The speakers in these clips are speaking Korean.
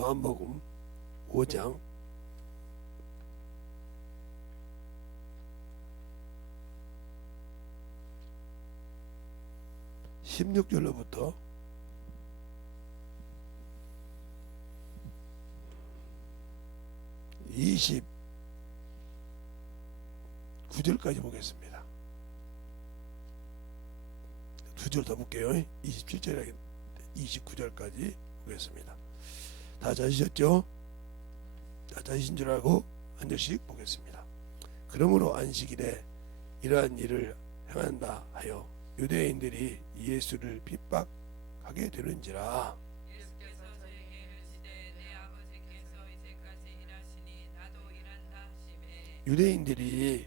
요한복음 5장 16절로부터 29절까지 보겠습니다. 두 절 더 볼게요. 27절에 29절까지 보겠습니다. 다 찾으셨죠? 다 찾으신 줄 알고 한 절씩 보겠습니다. 그러므로 안식일에 이러한 일을 행한다 하여 유대인들이 예수를 핍박하게 되는지라. 예수께서 저에게 이르시되 내 아버지께서 이제까지 일하시니 나도 일한다 하시매. 유대인들이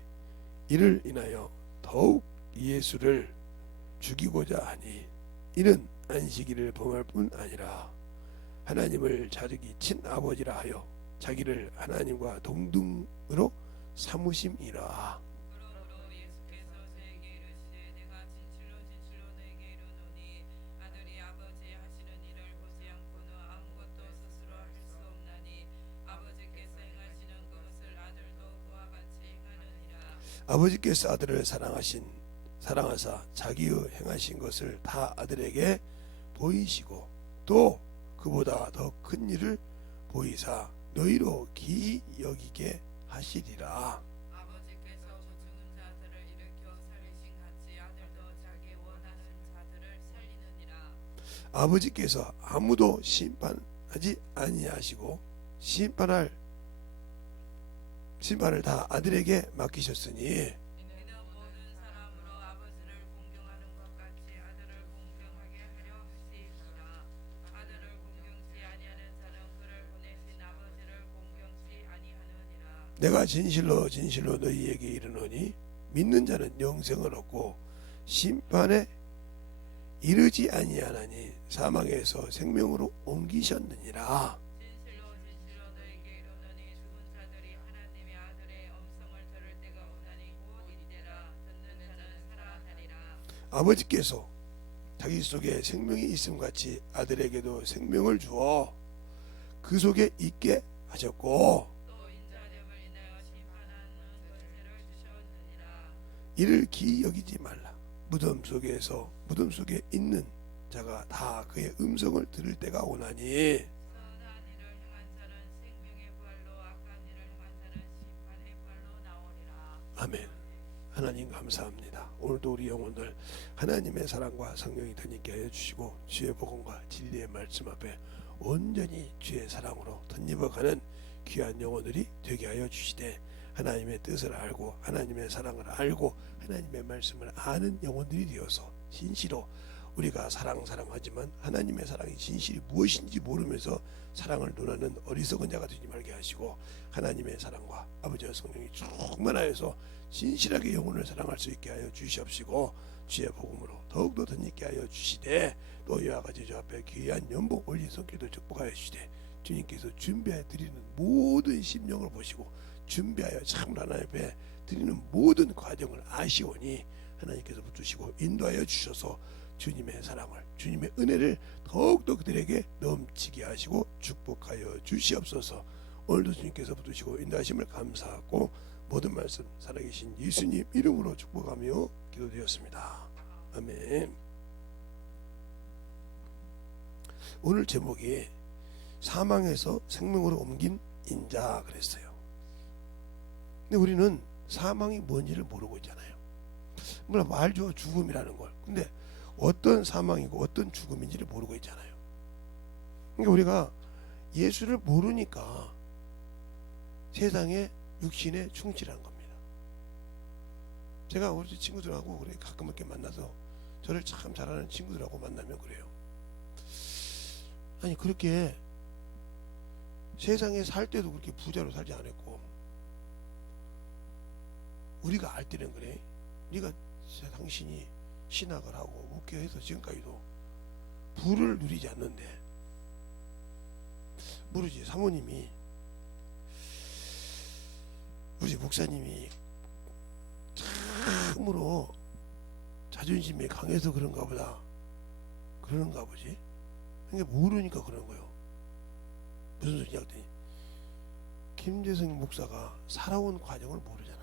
이를 인하여 더욱 예수를 죽이고자 하니 이는 안식일을 범할 뿐 아니라 하나님을 자기 친아버지라 하여 자기를 하나님과 동등으로 삼으심이라. 그러므로 예수께서 저에게 이르시되 내가 진실로 진실로 너에게 이르노니 아들이 아버지 하시는 일을 보지 않고는 아무것도 스스로 할 수 없나니 아버지께서 행하시는 것을 아들도 그와 같이 행하느니라. 아버지께서 아들을 사랑하사 자기의 행하신 것을 다 아들에게 보이시고 또 그보다 더 큰 일을 보이사 너희로 기이 여기게 하시리라. 아버지께서 죽은 자들을 일으켜 살리신 같이 아들도 자기 원하는 자들을 살리느니라. 아버지께서 아무도 심판하지 아니하시고 심판을 다 아들에게 맡기셨으니 이는 모든 사람으로 아버지를 공경하는 것 같이 아들을 공경하게 하려 하시니라. 아들을 공경치 아니하는 자는 그를 보내신 아버지를 공경치 아니하느니라. 내가 진실로 진실로 너희에게 이르노니 믿는 자는 영생을 얻고 심판에 이르지 아니하나니 사망에서 생명으로 옮기셨느니라. 진실로 진실로 너에게 이르노니 죽은 자들이 하나님의 아들의 음성을 들을 때가 오나니 곧 이때라. 듣는 자는 살아나리라. 아버지께서 자기 속에 생명이 있음 같이 아들에게도 생명을 주어 그 속에 있게 하셨고 또 인자됨을 인하여 심판하는 권세를 주셨느니라. 이를 기이 여기지 말라. 무덤 속에 있는 자가 다 그의 음성을 들을 때가 오나니 선한 일을 행한 자는 생명의 부활로 악한 일을 행한 자는 심판의 부활로 나오리라. 아멘. 하나님 감사합니다. 오늘도 우리 영혼들 하나님의 사랑과 성령이 덧입게 하여 주시고 주의 복음과 진리의 말씀 앞에 온전히 주의 사랑으로 덧입어가는 귀한 영혼들이 되게 하여 주시되 하나님의 뜻을 알고 하나님의 사랑을 알고 하나님의 말씀을 아는 영혼들이 되어서 진실로 우리가 사랑하지만 하나님의 사랑이 진실이 무엇인지 모르면서 사랑을 논하는 어리석은 자가 되지 말게 하시고 하나님의 사랑과 아버지와 성령이 충만하여서 진실하게 영혼을 사랑할 수 있게 하여 주시옵시고 주의 복음으로 더욱더 덧입게 하여 주시되 또 이와 같이 주 앞에 귀한 연복 올린 손길도 축복하여 주시되 주님께서 준비해 드리는 모든 심령을 보시고 준비하여 참 하나님 앞에 드리는 모든 과정을 아시오니 하나님께서 붙드시고 인도하여 주셔서 주님의 사랑을 주님의 은혜를 더욱더 그들에게 넘치게 하시고 축복하여 주시옵소서. 오늘도 주님께서 붙드시고 인도하심을 감사하고 모든 말씀 살아계신 예수님 이름으로 축복하며 기도드렸습니다. 아멘. 오늘 제목이 사망에서 생명으로 옮긴 인자 그랬어요. 근데 우리는 사망이 뭔지를 모르고 있잖아요. 물론 알죠, 죽음이라는 걸. 근데 어떤 사망이고 어떤 죽음인지를 모르고 있잖아요. 그러니까 우리가 예수를 모르니까 세상에 육신에 충실한 겁니다. 제가 우리 친구들하고 그래 가끔 이렇게 만나서 저를 참 잘하는 친구들하고 만나면 그래요. 아니 그렇게 세상에 살 때도 그렇게 부자로 살지 않았고 우리가 알 때는 그래. 네가 당신이 신학을 하고 목회해서 지금까지도 부를 누리지 않는데 모르지. 사모님이 우리 목사님이 참으로 자존심이 강해서 그런가 보다. 그런가 보지. 그러니까 모르니까 그런 거예요. 무슨 소리냐 그랬더니 김재성 목사가 살아온 과정을 모르잖아.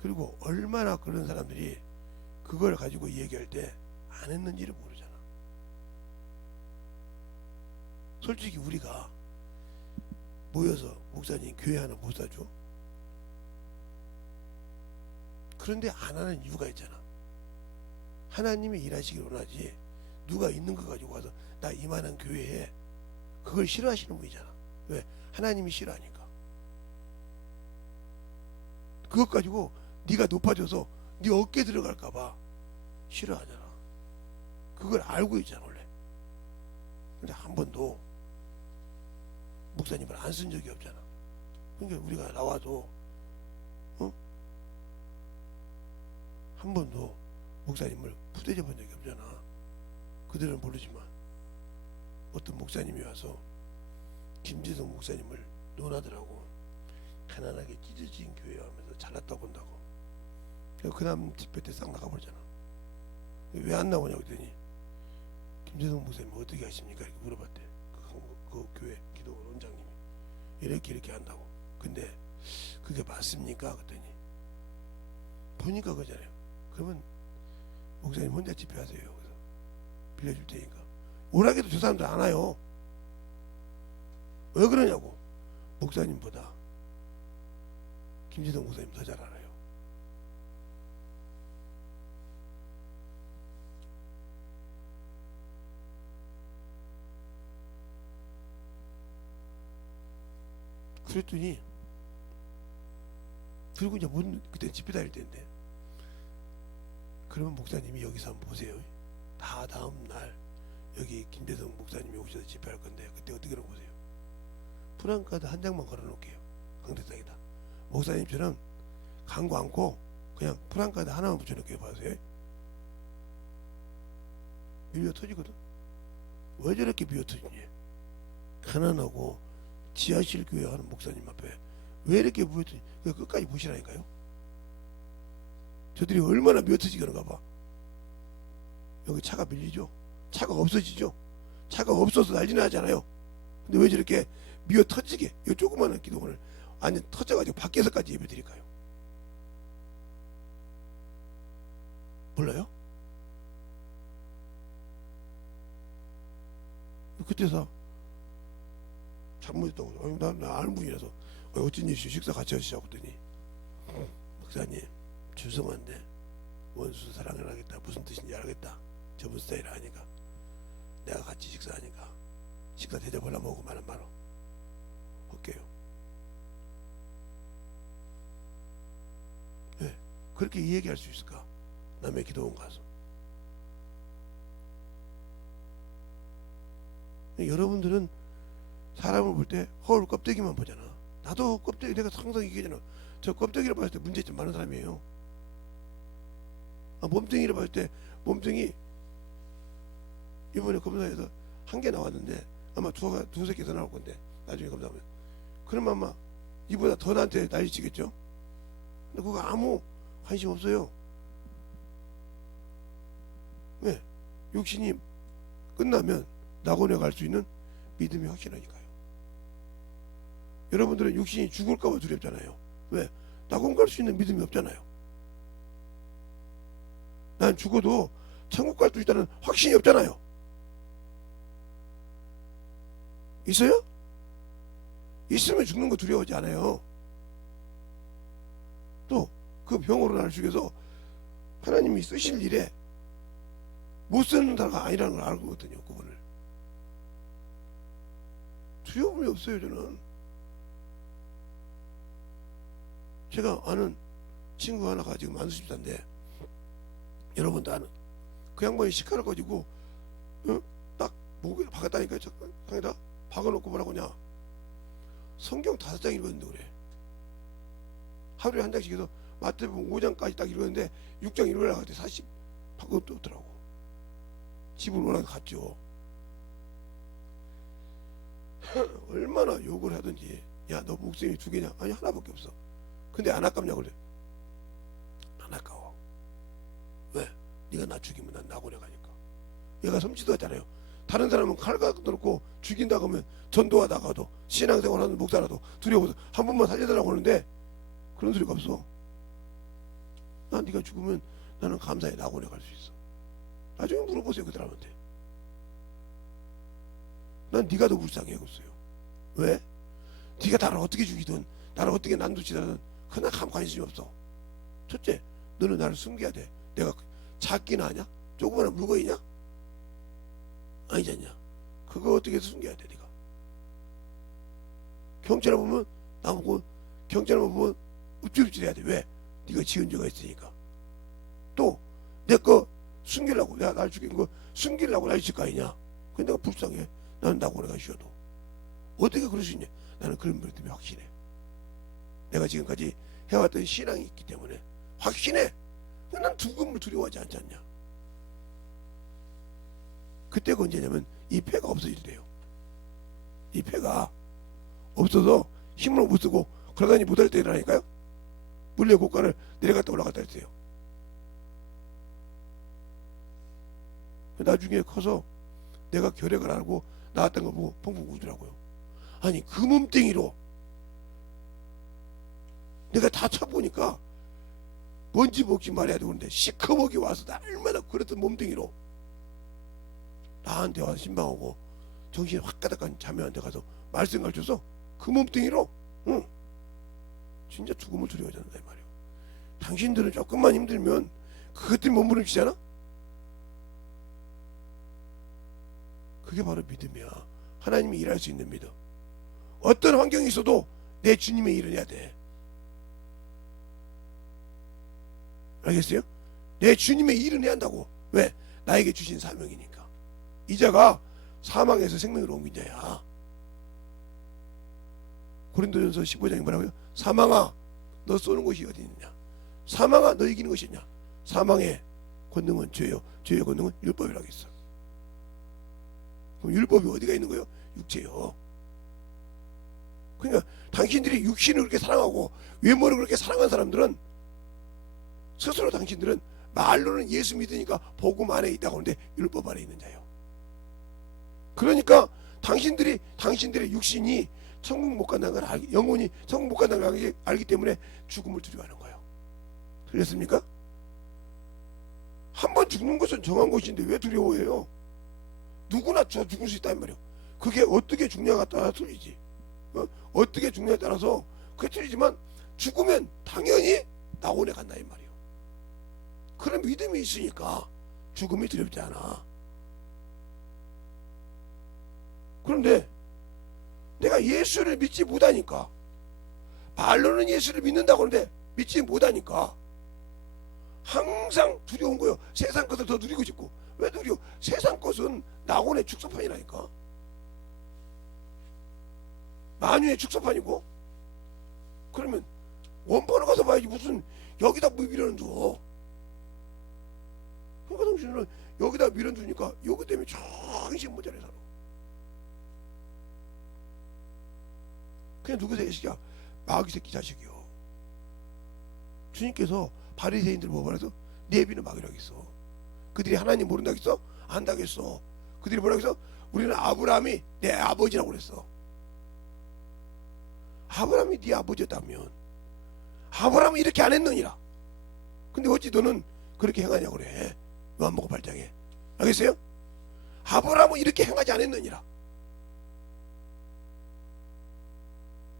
그리고 얼마나 그런 사람들이 그걸 가지고 얘기할 때 안 했는지를 모르잖아. 솔직히 우리가 모여서 목사님 교회 하나 못 사줘? 그런데 안 하는 이유가 있잖아. 하나님이 일하시길 원하지 누가 있는 거 가지고 와서 나 이만한 교회에 그걸 싫어하시는 분이잖아. 왜? 하나님이 싫어하니까. 그것 가지고 네가 높아져서 네 어깨 들어갈까 봐 싫어하잖아. 그걸 알고 있잖아 원래. 근데 한 번도 목사님을 안 쓴 적이 없잖아. 그러니까 우리가 나와도 한 번도 목사님을 푸대져 본 적이 없잖아. 그들은 모르지만 어떤 목사님이 와서 김재성 목사님을 논하더라고. 가난하게 찢어진 교회 하면서 잘났다고 본다고. 그래서 그다음 집회 때 싹 나가버리잖아. 왜 안 나오냐고 그랬더니 김재성 목사님 어떻게 하십니까? 이렇게 물어봤대. 그 교회 기도 원장님이 이렇게 한다고. 근데 그게 맞습니까? 그랬더니 보니까 그러잖아요. 그러면 목사님 혼자 집회하세요. 그래서 빌려줄 테니까. 오라게도 저 사람들 안 와요. 왜 그러냐고. 목사님보다 김재성 목사님 더 잘 알아요. 그랬더니 그리고 이제 그때 집회 다닐 때인데 그러면 목사님이 여기서 한번 보세요. 다 다음 날 여기 김재성 목사님이 오셔서 집회할 건데 그때 어떻게 그러고 보세요. 프랑카드 한 장만 걸어 놓을게요. 강대상이다. 목사님처럼 광고 않고 그냥 프랑카드 하나만 붙여 놓을게요. 봐세요. 미어 터지거든. 왜 저렇게 미어 터지니? 가난하고 지하실 교회 하는 목사님 앞에 왜 이렇게 미어 터지니? 끝까지 보시라니까요. 저들이 얼마나 미어 터지게 그런가 봐. 여기 차가 밀리죠. 차가 없어지죠. 차가 없어서 난리 나잖아요. 근데 왜 저렇게 미어 터지게 이 조그마한 기도원을 완전 터져가지고 밖에서까지 예배 드릴까요? 몰라요? 그때서 잘못했다고. 나 아는 분이라서 어쩐 일이시오? 식사 같이 하시자고 했더니 목사님 죄송한데 원수 사랑을 하겠다. 무슨 뜻인지 알겠다. 저분 스타일 하니까 내가 같이 식사하니까 식사 대접하려 먹고 말은 말어 할게요. 왜 그렇게 얘기할 수 있을까? 남의 기도원 가서. 여러분들은 사람을 볼 때 허울 껍데기만 보잖아. 나도 껍데기 내가 항상 얘기하잖아. 저 껍데기를 봤을 때 문제점 많은 사람이에요. 몸뚱이를 봤을 때 몸뚱이 이번에 검사에서 1개 나왔는데 아마 두세 개 더 나올 건데 나중에 검사하면 그러면 아마 이보다 더 나한테 난리치겠죠. 근데 그거 아무 관심 없어요. 왜? 육신이 끝나면 낙원에 갈 수 있는 믿음이 확실하니까요. 여러분들은 육신이 죽을까봐 두렵잖아요. 왜? 낙원 갈 수 있는 믿음이 없잖아요. 난 죽어도 천국 갈 수 있다는 확신이 없잖아요. 있어요? 있으면 죽는 거 두려워하지 않아요. 또 그 병으로 나를 죽여서 하나님이 쓰실 일에 못 쓰는 자가 아니라는 걸 알거든요. 그분을 두려움이 없어요. 저는 제가 아는 친구 하나가 지금 만수십사인데 여러분도 아는 그 양반이 시카를 가지고 딱 목에 박았다니까요. 강에다 박아놓고 뭐라고 하냐, 성경 5장 읽었는데 그래. 하루에 한 장씩 해서 마태복음 5장까지 딱 읽었는데 6장 읽으려고 할때 40 바꿔놓더라고. 집을 워낙 갔죠. 얼마나 욕을 하든지, 야 너 목숨이 2개냐? 아니 하나밖에 없어. 근데 안 아깝냐고 그래. 안 아까워. 왜? 네가 나 죽이면 난 낙원에 가니까. 얘가 섬지도 하잖아요. 다른 사람은 칼 갖다 놓고 죽인다고 하면 전도하다가도 신앙생활하는 목사라도 두려워서 한 번만 살려달라고 하는데 그런 소리가 없어. 나 네가 죽으면 나는 감사히 낙원에 갈 수 있어. 나중에 물어보세요 그 사람한테. 난 네가 더 불쌍해 그랬어요. 왜? 네가 나를 어떻게 죽이든 나를 어떻게 난도치든 그나 아무 관심이 없어. 첫째, 너는 나를 숨겨야 돼. 내가 작기나 하냐? 조그마한 물건이냐? 아니잖냐. 그거 어떻게 숨겨야 돼 네가. 경찰을 보면 나보고 경찰을 보면 우쭐우쭐 해야 돼. 왜? 네가 지은 죄가 있으니까. 또 내 거 숨기려고 내가 날 죽인 거 숨기려고 날 있을 거 아니냐. 근데 내가 불쌍해. 나는 낙원에 가 쉬어도 어떻게 그럴 수 있냐. 나는 그런 분 때문에 확신해. 내가 지금까지 해왔던 신앙이 있기 때문에 확신해. 난 죽음을 두려워하지 않지 않냐. 그때가 언제냐면 이 폐가 없어질 때요. 이 폐가 없어서 힘을 못 쓰고 그러다니 못할 때라니까요. 물레 고가를 내려갔다 올라갔다 했어요. 나중에 커서 내가 결핵을 하고 나왔던 거 보고 펑펑 울더라고요. 아니 그 몸뚱이로 내가 다 쳐보니까 먼지 먹지 말아야 되는데 시커멓게 와서 나 얼마나 그랬던 몸뚱이로 나한테 와서 신방하고 정신이 확 가득한 자매한테 가서 말씀 가르쳐서 그 몸뚱이로 응 진짜 죽음을 두려워하잖아 이 말이야. 당신들은 조금만 힘들면 그것 때문에 몸부림치잖아. 그게 바로 믿음이야. 하나님이 일할 수 있는 믿음. 어떤 환경이 있어도 내 주님의 일을 해야 돼. 알겠어요? 내 주님의 일은 해야 한다고. 왜? 나에게 주신 사명이니까. 이자가 사망에서 생명으로 옮긴 자야. 고린도전서 15장에 뭐라고요? 사망아 너 쏘는 곳이 어디 있느냐. 사망아 너 이기는 것이 있냐. 사망의 권능은 죄요, 죄의 권능은 율법이라고 했어. 그럼 율법이 어디가 있는 거예요? 육체요. 그러니까 당신들이 육신을 그렇게 사랑하고 외모를 그렇게 사랑한 사람들은 스스로 당신들은 말로는 예수 믿으니까 복음 안에 있다고 하는데 율법 안에 있는 자예요. 그러니까 당신들의 육신이 천국 못 간다는 걸 알기, 영혼이 천국 못 간다는 걸 알기 때문에 죽음을 두려워하는 거예요. 틀렸습니까? 한 번 죽는 것은 정한 것인데 왜 두려워해요? 누구나 죽을 수 있단 말이에요. 그게 어떻게 죽냐가 따라 틀리지. 어떻게 죽냐에 따라서 그게 틀리지만 죽으면 당연히 낙원에 간다 이 말이에요. 그런 믿음이 있으니까 죽음이 두렵지 않아. 그런데 내가 예수를 믿지 못하니까 말로는 예수를 믿는다고 하는데 믿지 못하니까 항상 두려운 거예요. 세상 것을 더 누리고 싶고. 왜 누려? 세상 것은 낙원의 축소판이라니까. 만유의 축소판이고. 그러면 원본을 가서 봐야지 무슨 여기다 밀어넣는 줘. 그러니까 당신은 여기다 밀어주니까 여기 때문에 정신 못 차려 살아. 그냥 누구 새끼야? 마귀 새끼 자식이요. 주님께서 바리새인들 뭐라서 내비는 마귀라고 했어. 그들이 하나님 모른다고 했어? 안다고 했어. 그들이 뭐라고 했어? 우리는 아브라함이 내 아버지라고 그랬어. 아브라함이 네 아버지였다면 아브라함은 이렇게 안 했느니라. 근데 어찌 너는 그렇게 행하냐고 그래. 요한복음 8장에. 알겠어요? 아브라함은 이렇게 행하지 않았느니라.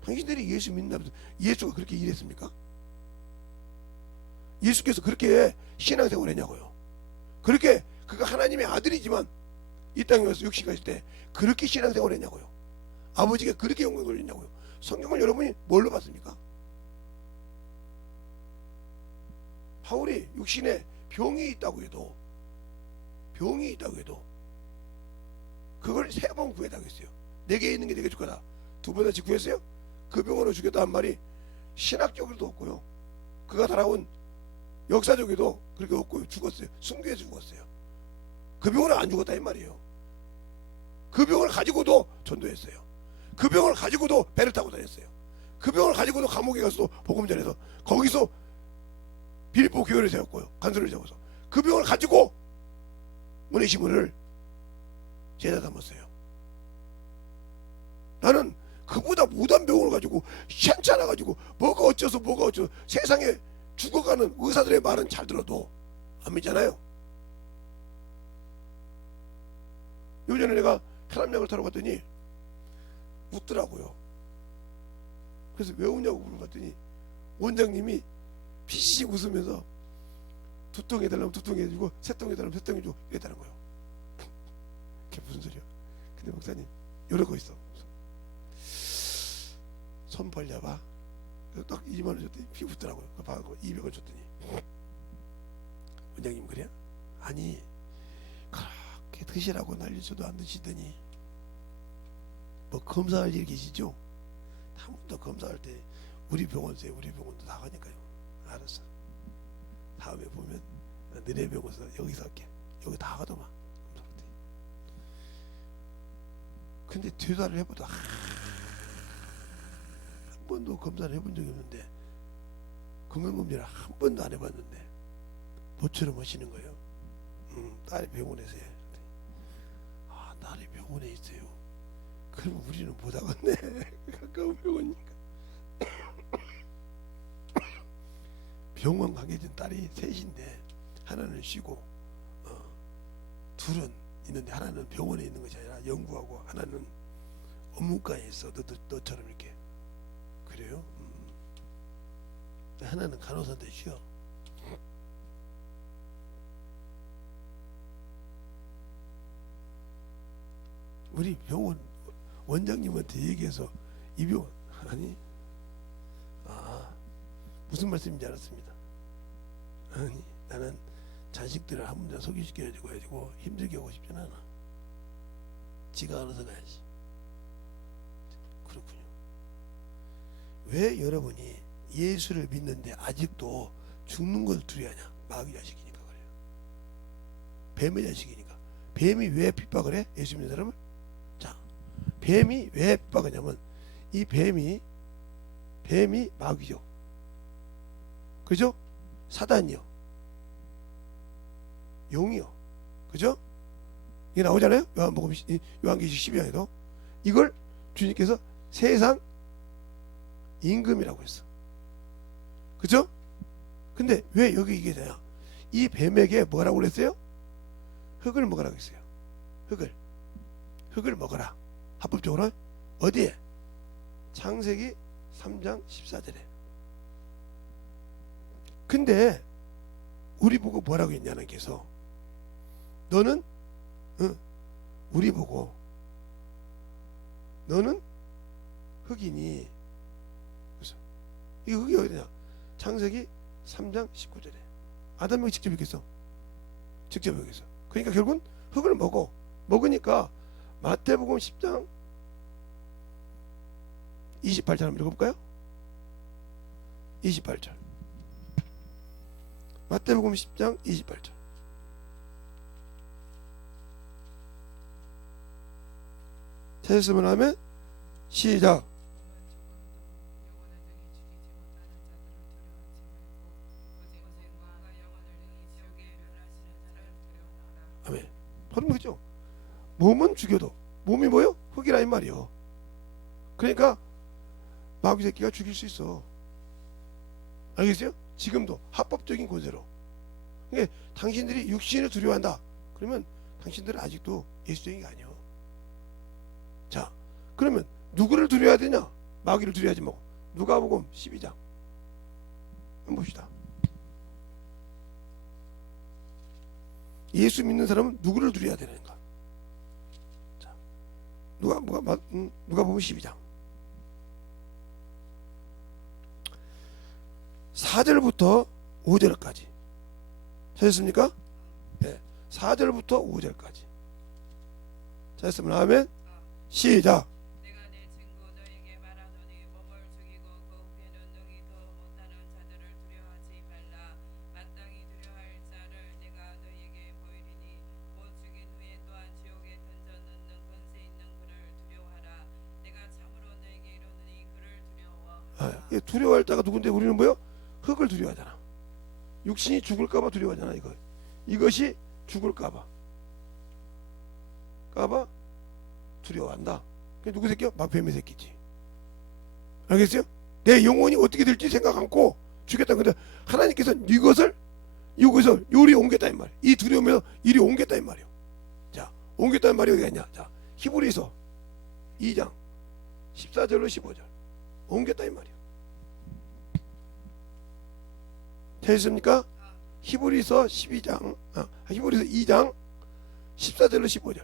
당신들이 예수 믿는다면서 예수가 그렇게 일했습니까? 예수께서 그렇게 신앙생활을 했냐고요. 그렇게 그가 하나님의 아들이지만 이 땅에 와서 육신가 있을 때 그렇게 신앙생활을 했냐고요. 아버지가 그렇게 영광을 돌렸냐고요. 성경을 여러분이 뭘로 봤습니까? 바울이 육신에 병이 있다고 해도 그걸 3번 구해달라고 했어요. 내게 있는 게 내게 죽거다. 2번 다시 구했어요? 그 병으로 죽였다 한 말이 신학적으로도 없고요. 그가 살아온 역사적으로도 그렇게 없고요. 죽었어요. 순교해서 죽었어요. 그 병으로 안 죽었다 이 말이에요. 그 병을 가지고도 전도했어요. 그 병을 가지고도 배를 타고 다녔어요. 그 병을 가지고도 감옥에 가서 복음 전해서 거기서 빌립보 교회를 세웠고요. 간수를 세워서 그 병을 가지고 오네시모를 죄다 담았어요. 나는 그보다 무단 병원을 가지고 현찮아 가지고 뭐가 어째서 세상에 죽어가는 의사들의 말은 잘 들어도 안 믿잖아요. 요전에 내가 혈압약을 타러 갔더니 웃더라고요. 그래서 왜 우냐고 물어봤더니 원장님이 피식 웃으면서 두통 해달라면 두통 해주고 세통 해달라면 세통 해주고 이랬다는 거예요. 그게 무슨 소리야? 근데 목사님 이러고 있어. 손 벌려봐. 딱 2만 원 줬더니 피 웃더라고요. 그 받고 200원 줬더니 원장님 그래? 아니 그렇게 드시라고 난리쳐도 안 드시더니 뭐 검사할 일 계시죠? 한 번 더 검사할 때 우리 병원세 우리 병원도 나가니까요. 알았어. 다음에 보면 너네 병원에서 여기서 할게. 여기 다 가더만. 근데 퇴사를 해봐도 한 번도 검사를 해본 적이 없는데 건강검진을 한 번도 안 해봤는데 모처럼 하시는 거예요. 딸이 병원에서 해. 아 딸이 병원에 있어요. 그럼 우리는 못 하겠네. 가까운 병원이니까. 병원 가게 된 딸이 셋인데 하나는 쉬고 둘은 있는데 하나는 병원에 있는 것이 아니라 연구하고 하나는 업무과에 있어. 너처럼 이렇게. 그래요? 하나는 간호사인데 쉬어. 우리 병원 원장님한테 얘기해서 이 병원 아니 무슨 말씀인지 알았습니다. 아니 나는 자식들을 한 문제 소개시켜가지고 힘들게 하고 싶진 않아. 지가 알아서 가야지. 그렇군요. 왜 여러분이 예수를 믿는데 아직도 죽는 걸 두려워하냐? 마귀 자식이니까 그래요. 뱀의 자식이니까. 뱀이 왜 핍박을 해? 예수 믿는 사람을? 자, 뱀이 왜 핍박하냐면 이 뱀이 마귀죠. 그죠? 사단이요. 용이요. 그죠? 이게 나오잖아요. 요한계시록 12장에도 이걸 주님께서 세상 임금이라고 했어. 그죠? 근데 왜 여기 이게 되냐? 이 뱀에게 뭐라고 그랬어요? 흙을 먹으라고 했어요. 흙을 먹어라. 합법적으로 어디에? 창세기 3장 14절에. 근데 우리 보고 뭐라고 했냐 하나님께서 너는 우리 보고 너는 흙이니. 그래서 이 흙이 어디냐? 창세기 3장 19절에 아담이 직접 얘기했어. 직접 얘기했어. 그러니까 결국은 흙을 먹으니까 마태복음 10장 28절 한번 읽어볼까요? 28절 마태복음 10장 28절 찾았으면 하면 시작. 아멘. 그렇죠. 몸은 죽여도 몸이 뭐요? 흙이라 이 말이요. 그러니까 마귀 새끼가 죽일 수 있어. 알겠어요? 지금도 합법적인 권세로. 그러니까 당신들이 육신을 두려워한다. 그러면 당신들은 아직도 예수적인 게 아니에요. 자, 그러면 누구를 두려워해야 되냐? 마귀를 두려워하지 말고 누가복음 12장 한번 봅시다. 예수 믿는 사람은 누구를 두려워해야 되는가? 자, 누가복음 12장 4절부터 5절까지 찾았습니까? 네, 4절부터 5절까지 찾았으면 하면 시작. 내가 내 친구 너에게 말하노니 몸을 죽이고 그 후에는 능히 더 못하는 자들을 두려워하지 말라. 마땅히 두려워할 자를 내가 너에게 보이리니 못 죽인 후에 또한 지옥에 던져 넣는 권세 있는 그를 두려워하라. 내가 참으로 너에게 이르노니 그를 두려워하라. 두려워할 자가 누군데 우리는 뭐요? 흙을 두려워하잖아. 육신이 죽을까봐 두려워하잖아. 이것이 죽을까봐. 죽을까봐 두려워한다. 그게 누구 새끼야? 마귀의 새끼지. 알겠어요? 내 영혼이 어떻게 될지 생각 않고 죽겠다. 근데 하나님께서 이것을 여기서 요리 옮겼다 이 말이야. 이 두려움에서 이리 옮겼다 이 말이야. 자, 옮겼다는 말이 어디가 있냐? 자, 히브리서 2장 14절로 15절 옮겼다 이 말이야. 되셨습니까? 히브리서 12장 히브리서 2장 14절로 15절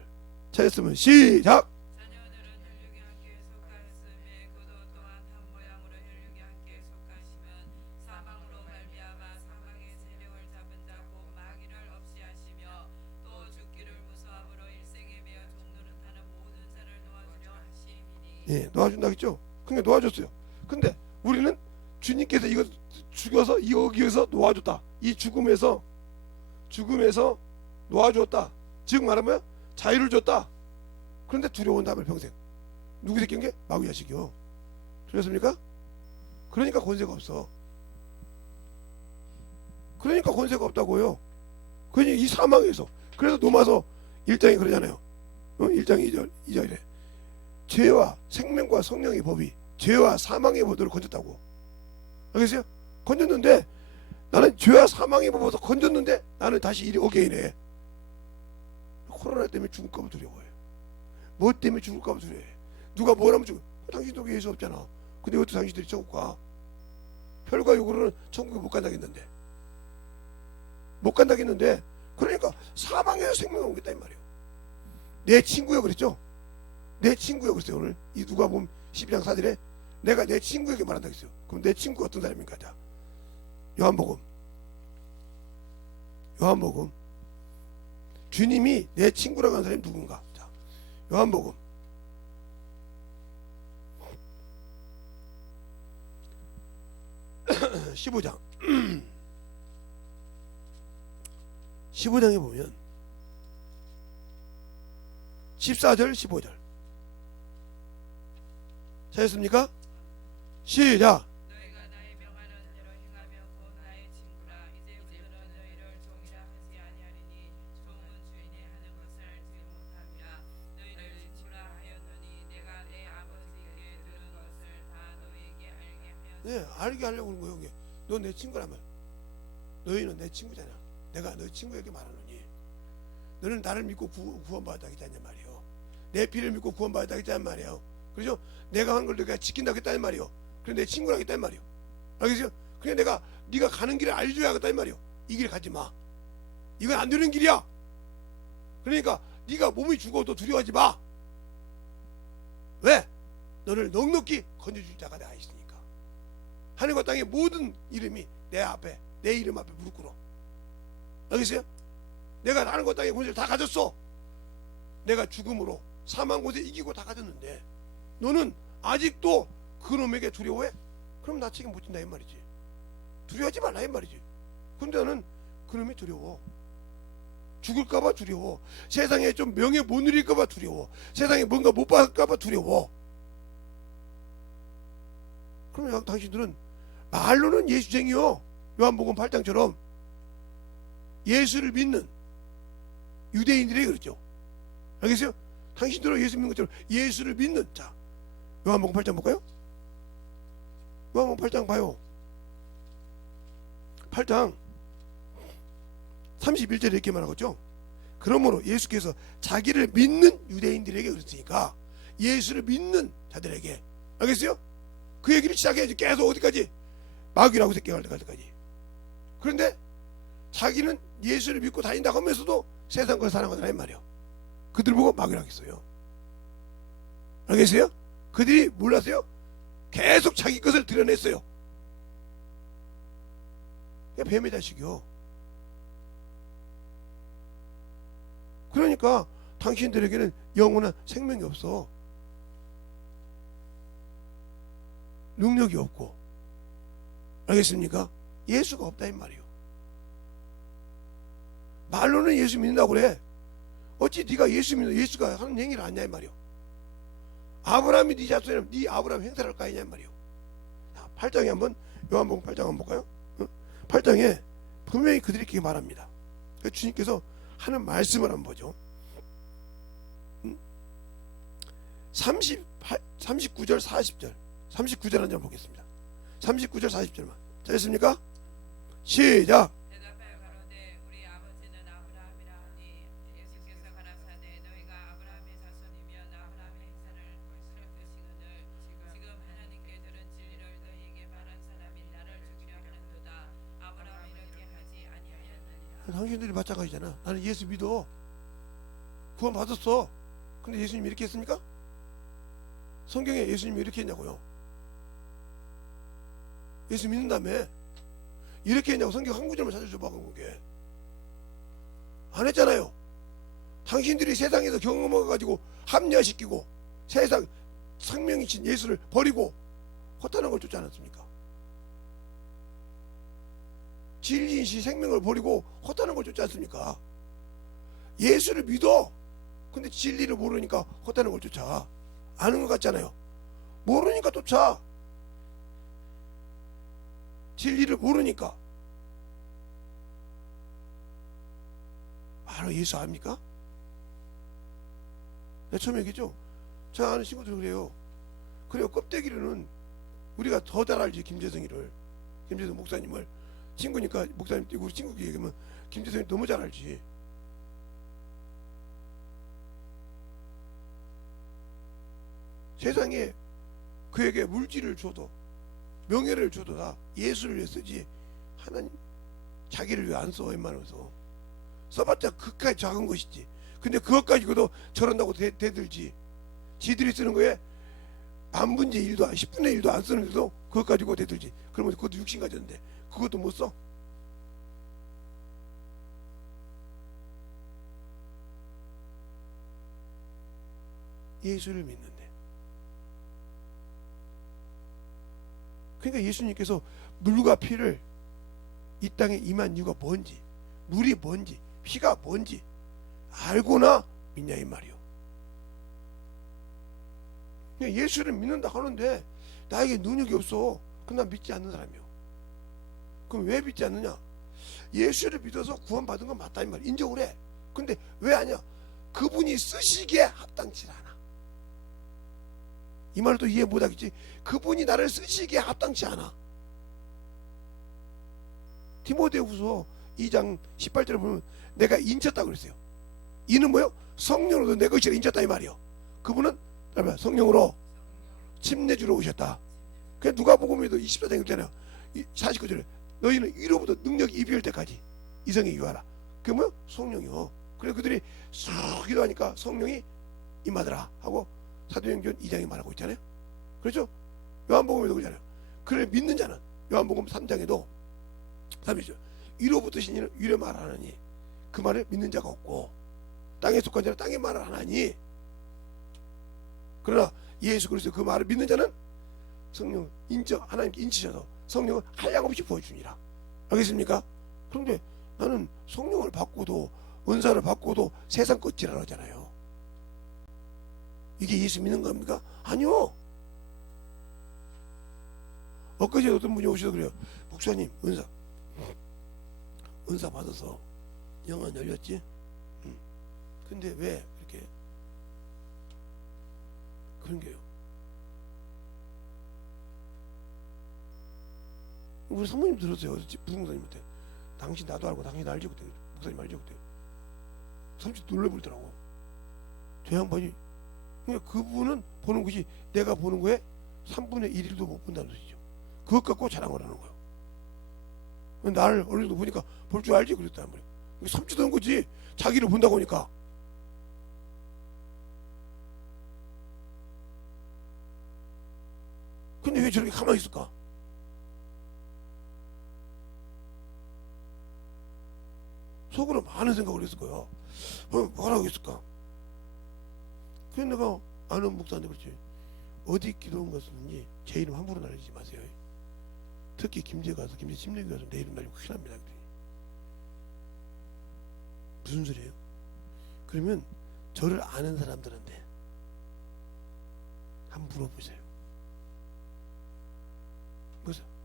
찾았으면 시작. 자녀들은 혈육이 함께 속하였음에 그도 또한 한 모양으로 혈육이 함께 속하시면 사망으로 말미암아 사망의 세력을 잡은 자 곧 마귀를 없이 하시며 또 죽기를 무서함으로 일생에 매어 종노릇하는 모든 자를 놓아주려 하심이니. 예, 놓아준다겠죠. 그러니까 놓아줬어요. 근데 우리는 주님께서 이거 죽여서 여기에서 놓아줬다. 이 죽음에서 놓아줬다. 즉 말하면 자유를 줬다. 그런데 두려운다면 평생 누구 새끼인 게 마귀 자식이요. 들렸습니까? 그러니까 권세가 없어. 그러니까 권세가 없다고요. 그러니 이 사망에서 그래서 로마서 1장이 그러잖아요. 1장 2절에 죄와 생명과 성령의 법이 죄와 사망의 법으로 건졌다고. 알겠어요? 건졌는데 나는 죄와 사망의 법으로 건졌는데 나는 다시 일이 어게인해. 코로나 때문에 죽을까 봐 두려워해. 뭐 때문에 죽을까 봐 두려워해. 누가 뭐라면 죽어. 당신도 예수 없잖아. 근데 어떻게 당신들이 천국 가? 혈과 육으로는 천국에 못 간다겠는데. 못 간다겠는데. 그러니까 사망에서 생명을 옮겼다 이 말이에요. 내 친구야 그랬죠? 내 친구야 그랬어요. 오늘 이 누가복음 12장 4절에 내가 내 친구에게 말한다 했어요. 그럼 내 친구가 어떤 사람인가? 자, 요한복음 주님이 내 친구라고 하는 사람이 누군가? 자, 요한복음 15장 15장에 보면 14절 15절 찾았습니까? 시작. 너희가 나의 명하는 대로 행하면 곧 나의 친구라. 이제부터는 너희를 종이라 하지 아니하리니 종은 주인이 하는 것을 알지 못함이라. 너희를 친구라 하였노니 내가 내 아버지께 들은 것을 다 너희에게 알게 하였노니. 네, 알게 하려고 하는 거예요. 이게. 너 내 친구라면 너희는 내 친구잖아. 내가 너희 친구에게 말하노니 너는 나를 믿고 구원받았다 했단 말이에요. 내 피를 믿고 구원받았다 했단 말이에요. 그렇죠? 내가 한 걸 내가 지킨다고 했단 말이에요. 그래 내 친구라고 했단 말이에요. 알겠어요? 그냥 내가 네가 가는 길을 알려줘야겠다 이 말이에요. 이 길 가지 마. 이건 안 되는 길이야. 그러니까 네가 몸이 죽어도 두려워하지 마. 왜? 너를 넉넉히 건져줄 자가 내가 있으니까. 하늘과 땅의 모든 이름이 내 앞에 내 이름 앞에 무릎 꿇어. 알겠어요? 내가 하늘과 땅의 권세를 다 가졌어. 내가 죽음으로 사망 곳에 이기고 다 가졌는데 너는 아직도 그놈에게 두려워해? 그럼 나 책임 못 진다 이 말이지. 두려워하지 말라 이 말이지. 근데 나는 그놈이 두려워. 죽을까봐 두려워. 세상에 좀 명예 못 누릴까봐 두려워. 세상에 뭔가 못 받을까봐 두려워. 그러면 당신들은 말로는 예수쟁이요. 요한복음 8장처럼 예수를 믿는 유대인들이 그랬죠. 알겠어요? 당신들은 예수 믿는 것처럼 예수를 믿는. 자, 요한복음 8장 볼까요? 요한복음 8장 봐요. 8장 31절에 이렇게 말하고 있죠. 그러므로 예수께서 자기를 믿는 유대인들에게 그랬으니까 예수를 믿는 자들에게. 알겠어요? 그 얘기를 시작해야지. 계속 어디까지? 마귀라고 새끼가 갈 때까지. 그런데 자기는 예수를 믿고 다닌다고 하면서도 세상 걸 사랑하더라 이 말이에요. 그들 보고 마귀라고 했어요. 알겠어요? 그들이 몰랐어요? 계속 자기 것을 드러냈어요. 뱀의 자식이요. 그러니까 당신들에게는 영원한 생명이 없어. 능력이 없고. 알겠습니까? 예수가 없다 이 말이에요. 말로는 예수 믿는다고 그래. 어찌 네가 예수 믿는 예수가 하는 행위를 아냐 이 말이에요. 아브라함이 네 자손이라면 네 아브라함 행사를 할까 하냐 이 말이에요. 8장에 한번 요한복음 8장 한번 볼까요? 8장에 분명히 그들이 그렇게 말합니다. 주님께서 하는 말씀을 한번 보죠. 39절 40절 39절 한 장 보겠습니다. 39절 40절만 잘했습니까? 시작. 대답하여 가로되 우리 아버지는 아브라함이라 하니 예수께서 가라사대 너희가 아브라함의 자손이면 아브라함의 행사를 볼 것이거늘 지금 하나님께 들은 진리를 너희에게 말한 사람이 나를 죽이려 하는도다. 아브라함이 이렇게 하지 아니하였느니라. 당신들이 마찬가지잖아. 나는 예수 믿어. 구원 받았어. 근데 예수님이 이렇게 했습니까? 성경에 예수님이 이렇게 했냐고요. 예수 믿는다며 이렇게 했냐고. 성경 한 구절만 찾아줘봐. 그게 안 했잖아요. 당신들이 세상에서 경험해 가지고 합리화시키고 세상 생명이신 예수를 버리고 헛다는 걸 쫓지 않았습니까? 진리이신 생명을 버리고 헛다는 걸 쫓지 않습니까? 예수를 믿어. 근데 진리를 모르니까 헛다는 걸 쫓아. 아는 것 같잖아요. 모르니까 쫓아. 진리를 모르니까. 바로 예수 압니까? 내가 처음에 얘기했죠. 제가 아는 친구들 그래요. 그래요. 껍데기로는 우리가 더 잘 알지. 김재성 목사님을. 친구니까 목사님 우리 친구 얘기하면 김재성이 너무 잘 알지. 세상에 그에게 물질을 줘도 명예를 줘도 다 예수를 위해 쓰지 하나님 자기를 위해 안 써. 웬만하면서 써봤자 그까지 작은 것이지. 근데 그것 가지고도 저런다고 대들지. 지들이 쓰는 거에 만분의 1도 10분의 1도 안 쓰는데도 그것 가지고 대들지. 그러면 그것도 육신 가졌는데 그것도 못 써? 예수를 믿는데. 그러니까 예수님께서 물과 피를 이 땅에 임한 이유가 뭔지, 물이 뭔지, 피가 뭔지 알고나 믿냐 이 말이요. 그냥 예수를 믿는다 하는데 나에게 능력이 없어. 그럼 난 믿지 않는 사람이요. 그럼 왜 믿지 않느냐? 예수를 믿어서 구원받은 건 맞다 이 말 인정을 해. 근데 왜 아냐? 그분이 쓰시기에 합당치 않아. 이 말을 또 이해 못하겠지. 그분이 나를 쓰시기에 합당치 않아. 디모데후서 2장 18절에 보면 내가 인쳤다고 그랬어요. 이는 뭐요? 성령으로 내 것이라 인쳤다 이 말이요. 그분은 성령으로 침례주러 오셨다. 그냥 누가복음에도 24장에 있잖아요. 49절에 너희는 이로부터 능력이 입을 때까지 이성에 유하라. 그게 뭐요? 성령이요. 그래서 그들이 쑥 기도하니까 성령이 임하더라 하고 사도행전 2장에 말하고 있잖아요. 그렇죠? 요한복음에도 그러잖아요. 그를 믿는 자는 요한복음 3장에도 3절 이로부터 신이는 이래 말하느니 그 말을 믿는 자가 없고 땅에 속한 자는 땅에 말을 하나니 그러나 예수 그리스도 그 말을 믿는 자는 성령 하나님께 인치셔서 성령을 한량없이 부어주니라. 알겠습니까? 그런데 나는 성령을 받고도 은사를 받고도 세상 것지라 하잖아요. 이게 예수 믿는 겁니까? 아니요. 엊그제 어떤 분이 오셔서 그래요. 목사님 은사 받아서 영안 열렸지? 근데 왜 이렇게 그런 게요. 우리 사모님 들었어요. 부흥사님한테 당신 나도 알고 당신 알지 그때 목사님 알지 그때 삼촌 놀래버리더라고. 저 양반이 그러니까 그분은 보는 것이 내가 보는 거에 3분의 1도 못 본다는 소리죠. 그것 갖고 자랑을 하는 거예요. 나를 어느 정도 보니까 볼 줄 알지 그랬단 말이에요. 삼치던 거지. 자기를 본다고 하니까. 근데 왜 저렇게 가만히 있을까? 속으로 많은 생각을 했을 거야. 뭐라고 했을까? 그래서 내가 아는 목사한테 그렇지. 어디 기도원 갔었는지 제 이름 함부로 날리지 마세요. 특히 김제 가서 김제 침례교 가서 내 이름 날리면 큰일 납니다. 무슨 소리예요? 그러면 저를 아는 사람들한테 한번 물어보세요.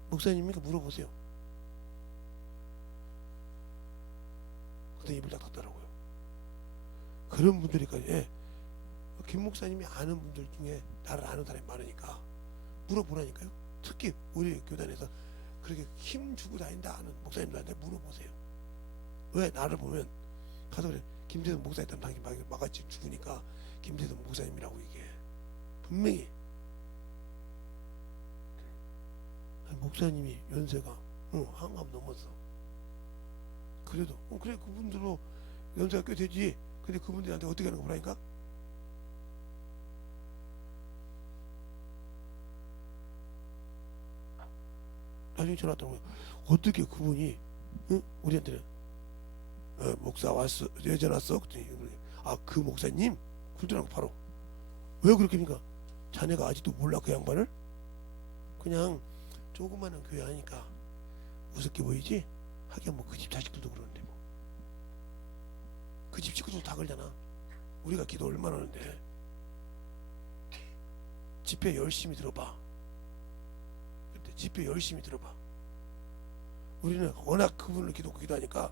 목사님입니까? 물어보세요. 그때 입을 딱 닫더라고요. 그런 분들이까지 김 목사님이 아는 분들 중에 나를 아는 사람이 많으니까 물어보라니까요. 특히 우리 교단에서 그렇게 힘 주고 다닌다 하는 목사님들한테 물어보세요. 왜 나를 보면 가서 그래, 김재동 목사 있다면 당신 막아치 죽으니까 김재동 목사님이라고 얘기해. 분명히. 아니, 목사님이 연세가 한갑 넘었어. 그래도 그래, 그분들도 연세가 꽤 되지. 근데 그분들한테 어떻게 하는 거 보라니까. 나중에 전화 왔다고. 어떻게 그분이 우리한테는 목사 왔어, 예전 왔어. 그랬더니 그 목사님 그러더라고. 바로. 왜 그렇게 합니까? 자네가 아직도 몰라 그 양반을? 그냥 조그마한 교회 하니까 우습게 보이지? 하긴 뭐 그 집 자식들도 그러는데 뭐. 그 집 식구들 다 그러잖아. 우리가 기도 얼마나 하는데. 집회 열심히 들어봐. 집회 열심히 들어봐. 우리는 워낙 그분을 기도하니까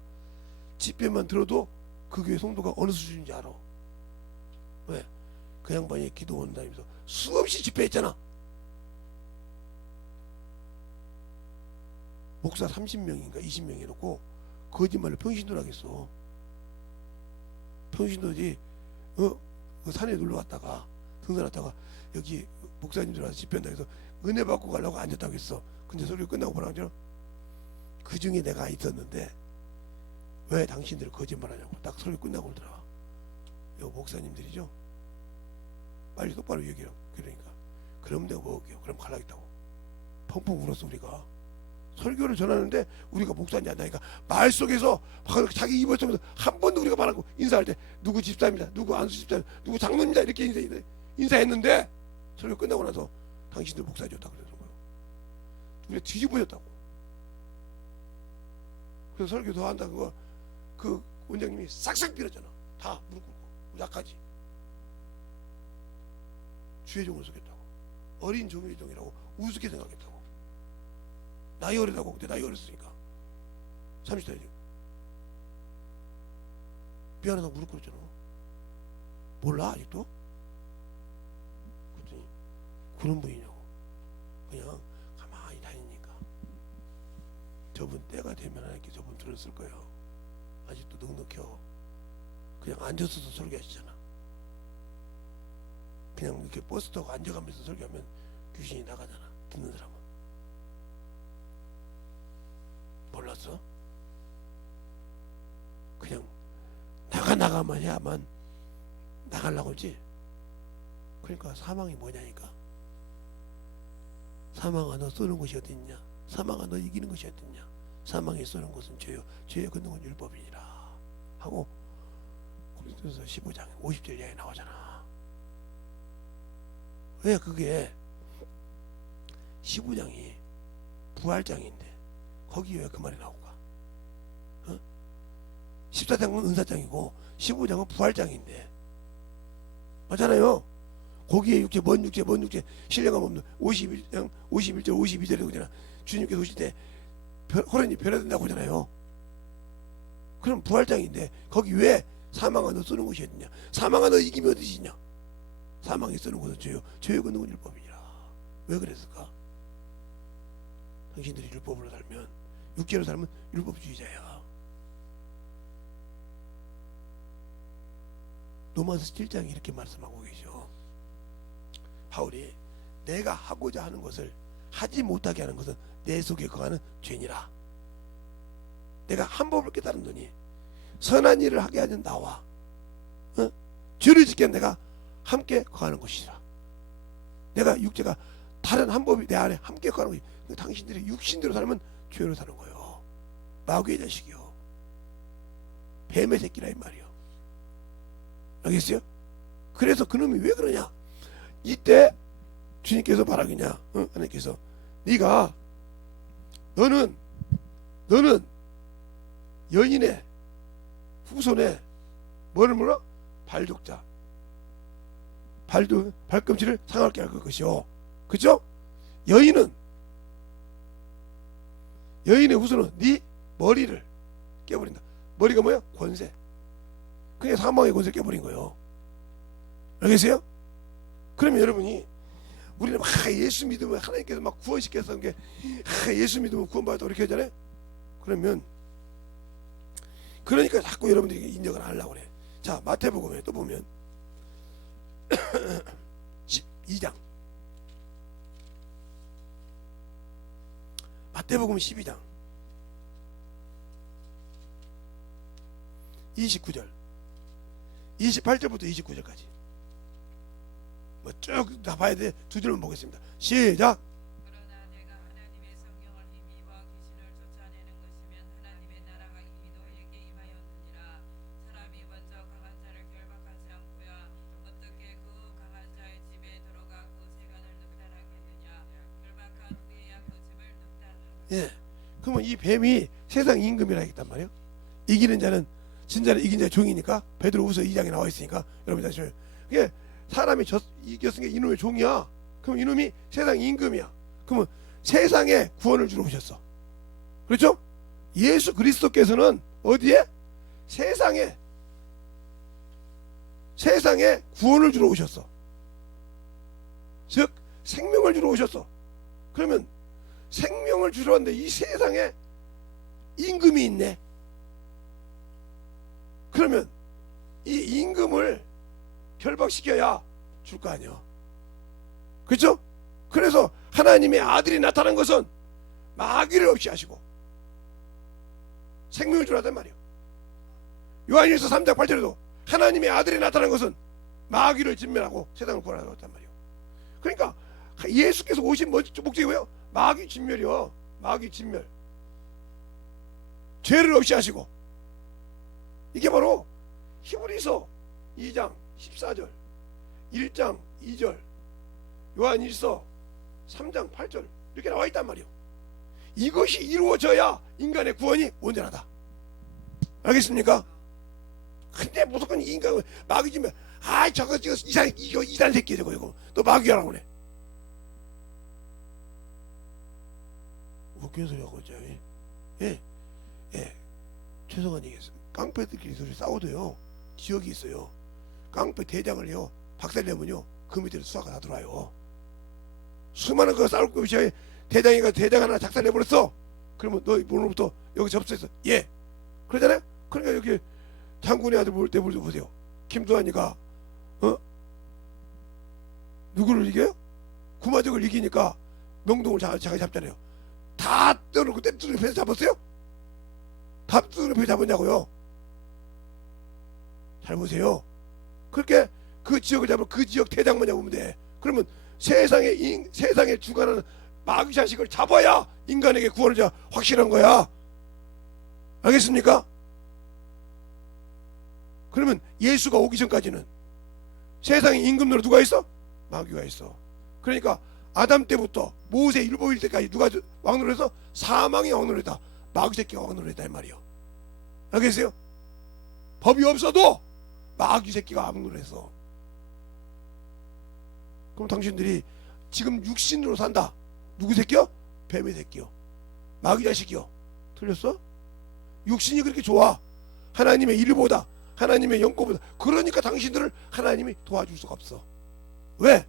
집회만 들어도 그 교회 성도가 어느 수준인지 알아. 왜? 그 양반이 기도 온다면서 수없이 집회했잖아. 목사 30명인가 20명 해놓고 거짓말로 평신도를 하겠어. 평신도지. 그 산에 놀러 갔다가 등산 왔다가 여기 목사님들 와서 집회한다 해서 은혜 받고 가려고 앉았다고 했어. 근데 소리 끝나고 뭐라 하죠? 그 중에 내가 있었는데 왜 당신들은 거짓말하냐고 딱 소리 끝나고 그러더라. 요 목사님들이죠. 빨리 똑바로 얘기해. 그러니까 그럼 내가 먹을게요. 그럼 가라겠다고. 펑펑 울었어. 우리가 설교를 전하는데 우리가 목사인지 안다니까 말 속에서 자기 입을 통해서 한 번도 우리가 말하고 인사할 때 누구 집사입니다, 누구 안수 집사입니다, 누구 장로입니다 이렇게 인사했는데 설교 끝나고 나서 당신들 목사였다 그러는 거예요. 우리가 뒤집어졌다고. 그래서 설교 더 한다 그거 그 원장님이 싹싹 빌었잖아. 다 무릎 꿇고 나까지 주의 종을 속였다고. 어린 종의 종이라고 우습게 생각했다고. 나이 어리다고. 근데 나이 어렸으니까 30대지. 미안하다고 무릎 꿇었잖아. 몰라 아직도? 그랬더니 그런 분이냐고. 그냥 가만히 다니니까 저분 때가 되면 이렇게 저분 들었을 거예요. 아직도 넉넉혀. 그냥 앉아서도 설교하시잖아. 그냥 이렇게 버스 타고 앉아가면서 설교하면 귀신이 나가잖아. 듣는 사람은. 몰랐어? 그냥 나가만 해야만 나가려고 하지. 그러니까 사망이 뭐냐니까. 사망아 너 쏘는 것이 어딨냐. 사망아 너 이기는 것이 어딨냐. 사망에 쏘는 것은 죄요 죄에 걷는 건 율법이니라 하고 고린도서 15장 50절 이하에 나오잖아. 왜 그게 15장이 부활장인데 거기 왜 그 말이 나올까? 14장은 은사장이고 15장은 부활장인데 맞잖아요. 거기에 육체 먼 육체 신령함 없는 51장 51절 52절에 그러잖아. 주님께서 오실 때 호련히 변화된다고 하잖아요. 그럼 부활장인데 거기 왜 사망아 너 쓰는 것이 어딨냐. 사망아 너 이기면 어디시냐. 사망에 쓰는 것은 죄요 걷는 건 율법이라. 왜 그랬을까? 당신들이 율법으로 살면 육체로 살면 율법주의자야. 로마서 7장이 이렇게 말씀하고 계셔. 바울이 내가 하고자 하는 것을 하지 못하게 하는 것은 내 속에 거하는 죄니라. 내가 한 법을 깨달았더니 선한 일을 하게 하는 나와 죄를 짓게 내가 함께 거하는 것이라. 내가 육체가 다른 한 법이 내 안에 함께 거하는 것이. 당신들이 육신대로 살면 죄로 사는 거예요. 마귀의 자식이요. 뱀의 새끼라 이 말이요. 알겠어요? 그래서 그놈이 왜 그러냐. 이때 주님께서 말하겠냐. 하나님께서 네가 너는 여인의 후손에 뭐를 물어? 발족자 발꿈치를 상하게 할 것이요. 그죠? 여인의 후손은 네 머리를 깨버린다. 머리가 뭐야? 권세. 그냥 사망의 권세 깨버린 거예요. 알겠어요? 그러면 여러분이 우리는 막 예수 믿으면 하나님께서 막 구원시켜서 게 예수 믿으면 구원받았다고 이렇게 하잖아요. 그러니까 자꾸 여러분들이 인정을 하려고 그래. 자, 마태복음에 또 보면 12장, 마태복음 12장 29절 28절부터 29절까지 뭐 쭉 다 봐야 돼. 두 줄만 보겠습니다. 시작. 그러나 내가 하나님의 성령을 힘입어 귀신을 쫓아내는 것이면 하나님의 나라가 이미 너희에게 임하였느니라. 사람이 먼저 강한 자를 결박하지 않고야 어떻게 그 강한 자의 집에 들어가 그 세간을 늑단하겠느냐. 결박한 후에야 그 집을 늑단하느니라. 예. 그러면 이 뱀이 세상 임금이라 했단 말이에요. 이기는 자는 진짜는 이긴 자의 종이니까 베드로후서 2장에 나와 있으니까 여러분 다시 그게 사람이 이겼으니까 이놈의 종이야. 그럼 이놈이 세상 임금이야. 그러면 세상에 구원을 주러 오셨어. 그렇죠? 예수 그리스도께서는 어디에? 세상에 구원을 주러 오셨어. 즉 생명을 주러 오셨어. 그러면 생명을 주러 왔는데 이 세상에 임금이 있네. 그러면 이 임금을 결박시켜야 줄 거 아니야. 그렇죠? 그래서 하나님의 아들이 나타난 것은 마귀를 없이 하시고 생명을 주라단 말이에요. 요한일서 3장 8절에도 하나님의 아들이 나타난 것은 마귀를 진멸하고 세상을 구원하러 왔단 말이에요. 그러니까 예수께서 오신 목적이 뭐예요? 마귀 진멸이요. 마귀 진멸. 죄를 없이 하시고, 이게 바로 히브리서 2장 14절, 1장 2절, 요한일서 3장 8절 이렇게 나와 있단 말이에요. 이것이 이루어져야 인간의 구원이 온전하다. 알겠습니까? 근데 무조건 인간을 마귀지면 저거 이단 새끼 저거 너 마귀라고 그래. 웃긴 소리 하고 있죠. 예. 죄송한 얘기했어요. 깡패들끼리 소리 싸워도요 지역이 있어요. 깡패 대장을요 박살내면요 그 밑에 수사가 다 들어와요. 수많은 거 싸울 거 시에 대장이가 대장 하나 작살내버렸어. 그러면 너 오늘부터 여기 접수했어. 예. 그러잖아요. 그러니까 여기 장군의 아들 볼 때 보세요. 김두한이가 누구를 이겨요? 구마적을 이기니까 명동을 자기가 잡잖아요. 다 떠놓고 떼뚜기 패서 잡았어요? 다 떼뚜기 패서 잡았냐고요? 잘 보세요. 그렇게 그 지역을 잡으면 그 지역 대장만 잡으면 돼. 그러면 세상에 주관하는 마귀 자식을 잡아야 인간에게 구원을 자 확실한 거야. 알겠습니까? 그러면 예수가 오기 전까지는 세상에 임금으로 누가 있어? 마귀가 있어. 그러니까 아담 때부터 모세 율법일 때까지 누가 왕노릇해서? 사망이 왕노릇했다. 마귀 새끼가 왕노릇했다 이 말이요. 알겠어요? 법이 없어도 마귀 새끼가 왕노릇했어. 그럼 당신들이 지금 육신으로 산다. 누구 새끼요? 뱀의 새끼요. 마귀 자식이요. 틀렸어? 육신이 그렇게 좋아. 하나님의 일보다, 하나님의 영권보다. 그러니까 당신들을 하나님이 도와줄 수가 없어. 왜?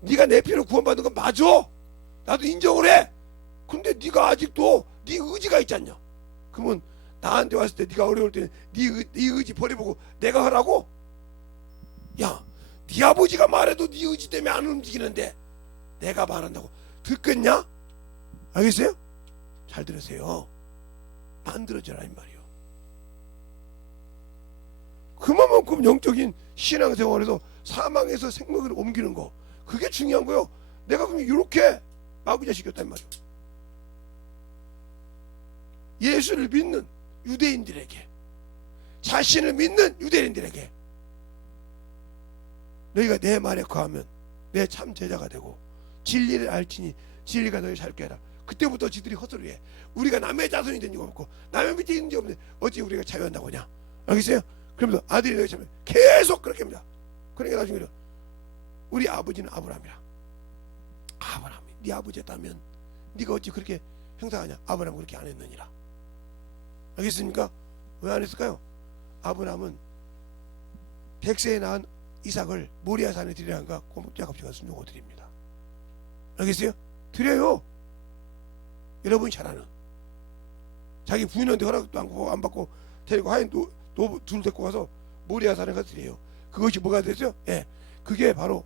네가 내 피로 구원받은 건 맞아. 나도 인정을 해. 근데 네가 아직도 네 의지가 있지 않냐? 그러면 나한테 왔을 때 네가 어려울 때는 네 의지 버려보고 내가 하라고? 야, 네 아버지가 말해도 네 의지 때문에 안 움직이는데 내가 말한다고 듣겠냐? 알겠어요? 잘 들으세요. 만들어져라 이 말이요. 그만큼 영적인 신앙생활에서 사망에서 생명을 옮기는 거, 그게 중요한 거요. 내가 그럼 이렇게 마귀 자식이었단 말이요. 예수를 믿는 유대인들에게, 자신을 믿는 유대인들에게 너희가 내 말에 거하면 내 참 제자가 되고 진리를 알지니 진리가 너희 살게 하라. 그때부터 지들이 헛소리해. 우리가 남의 자손이 된 적 없고 남의 밑에 있는 적 없는데 어찌 우리가 자유한다고 하냐. 알겠어요? 그러면서 아들이 너희 참 계속 그렇게 합니다. 그러니까 나중에 우리 아버지는 아브라함이라. 아브라함이 네 아버지였다면 네가 어찌 그렇게 행사하냐. 아브라함은 그렇게 안 했느니라. 알겠습니까? 왜 안 했을까요? 아브라함은 100세에 낳은 이삭을 모리아 산에 드리라 하니까 야곱씨가 순종하고 드립니다. 알겠어요? 드려요. 여러분이 잘 아는 자기 부인한테 허락도 안 받고 데리고 하인 둘 데리고 가서 모리아 산에 가서 드려요. 그것이 뭐가 되죠? 예, 그게 바로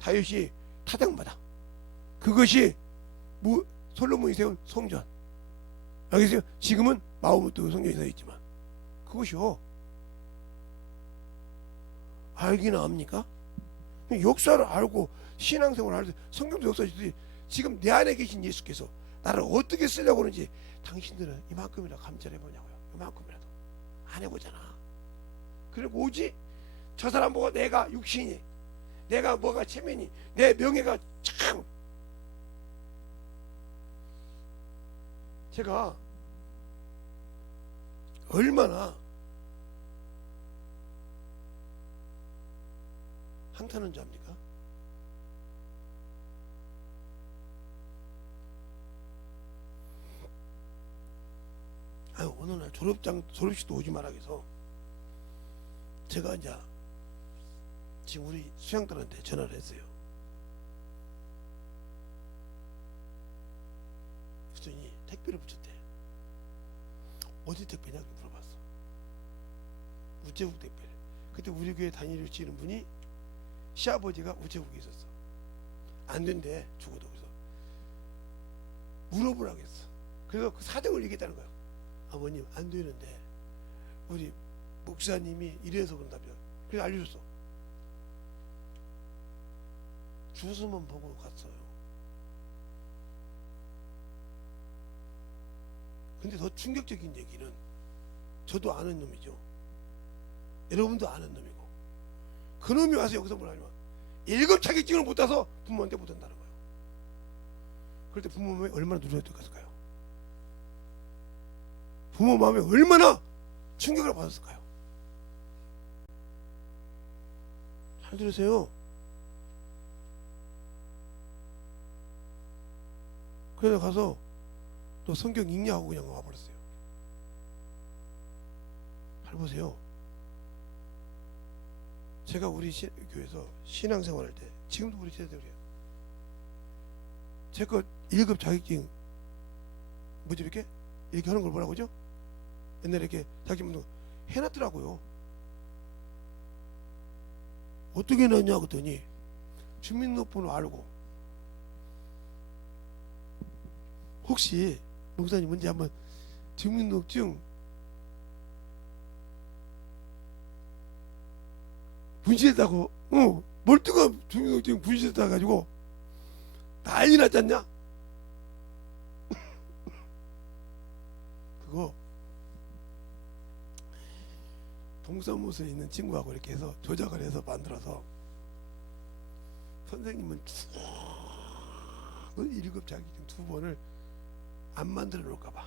다윗이 타작마당, 그것이 솔로몬이 세운 성전. 알겠어요? 지금은 마호무트 성전이 서 있지만 그것이요. 알기는 압니까? 역사를 알고 신앙생활을 할 때 성경도 역사지지. 지금 내 안에 계신 예수께서 나를 어떻게 쓰려고 하는지 당신들은 이만큼이라도 감찰해 보냐고요. 이만큼이라도 안 해보잖아. 그리고 오지 저 사람 보고 내가 육신이, 내가 뭐가 체면이, 내 명예가 참. 제가 얼마나 한탄한 줄 압니까? 어느 날 졸업식도 오지 말아서 제가 이제 지금 우리 수양딸한테 전화를 했어요. 그랬더니 택배를 붙였대. 어디 택배냐고 물어봤어. 우체국 택배를. 그때 우리 교회 다니시는 분이 시아버지가 우체국에 있었어. 안 된대, 죽어도. 그래서 물어보라고 했어. 그래서 그 사정을 얘기했다는 거야. 아버님 안 되는데 우리 목사님이 이래서 그런다며. 그래서 알려줬어. 주소만 보고 갔어요. 근데 더 충격적인 얘기는 저도 아는 놈이죠. 여러분도 아는 놈이고, 그 놈이 와서 여기서 뭐라냐면 1급 자격증을 못 따서 부모한테 못 한다는 거예요. 그럴 때 부모 마음에 얼마나 누르셨을까요? 부모 마음에 얼마나 충격을 받았을까요? 잘 들으세요. 그래서 가서 너 성경 읽냐고 그냥 와버렸어요. 잘 보세요. 제가 우리 교회에서 신앙생활 할 때, 지금도 우리 세대들이에요. 제거 1급 자격증 뭐지 이렇게 하는 걸 뭐라고 하죠? 옛날에 이렇게 자격증 해놨더라고요. 어떻게 해놨냐 그랬더니 주민등록번호 알고, 혹시 목사님 문제 한번 주민등록증 분실했다고, 멀뚱한 주민등록증 분실했다 가지고 난리 났지 않냐? 그거 동사무소에 있는 친구하고 이렇게 해서 조작을 해서 만들어서 선생님은 1급 자격증 2번을 안 만들어 놓을까봐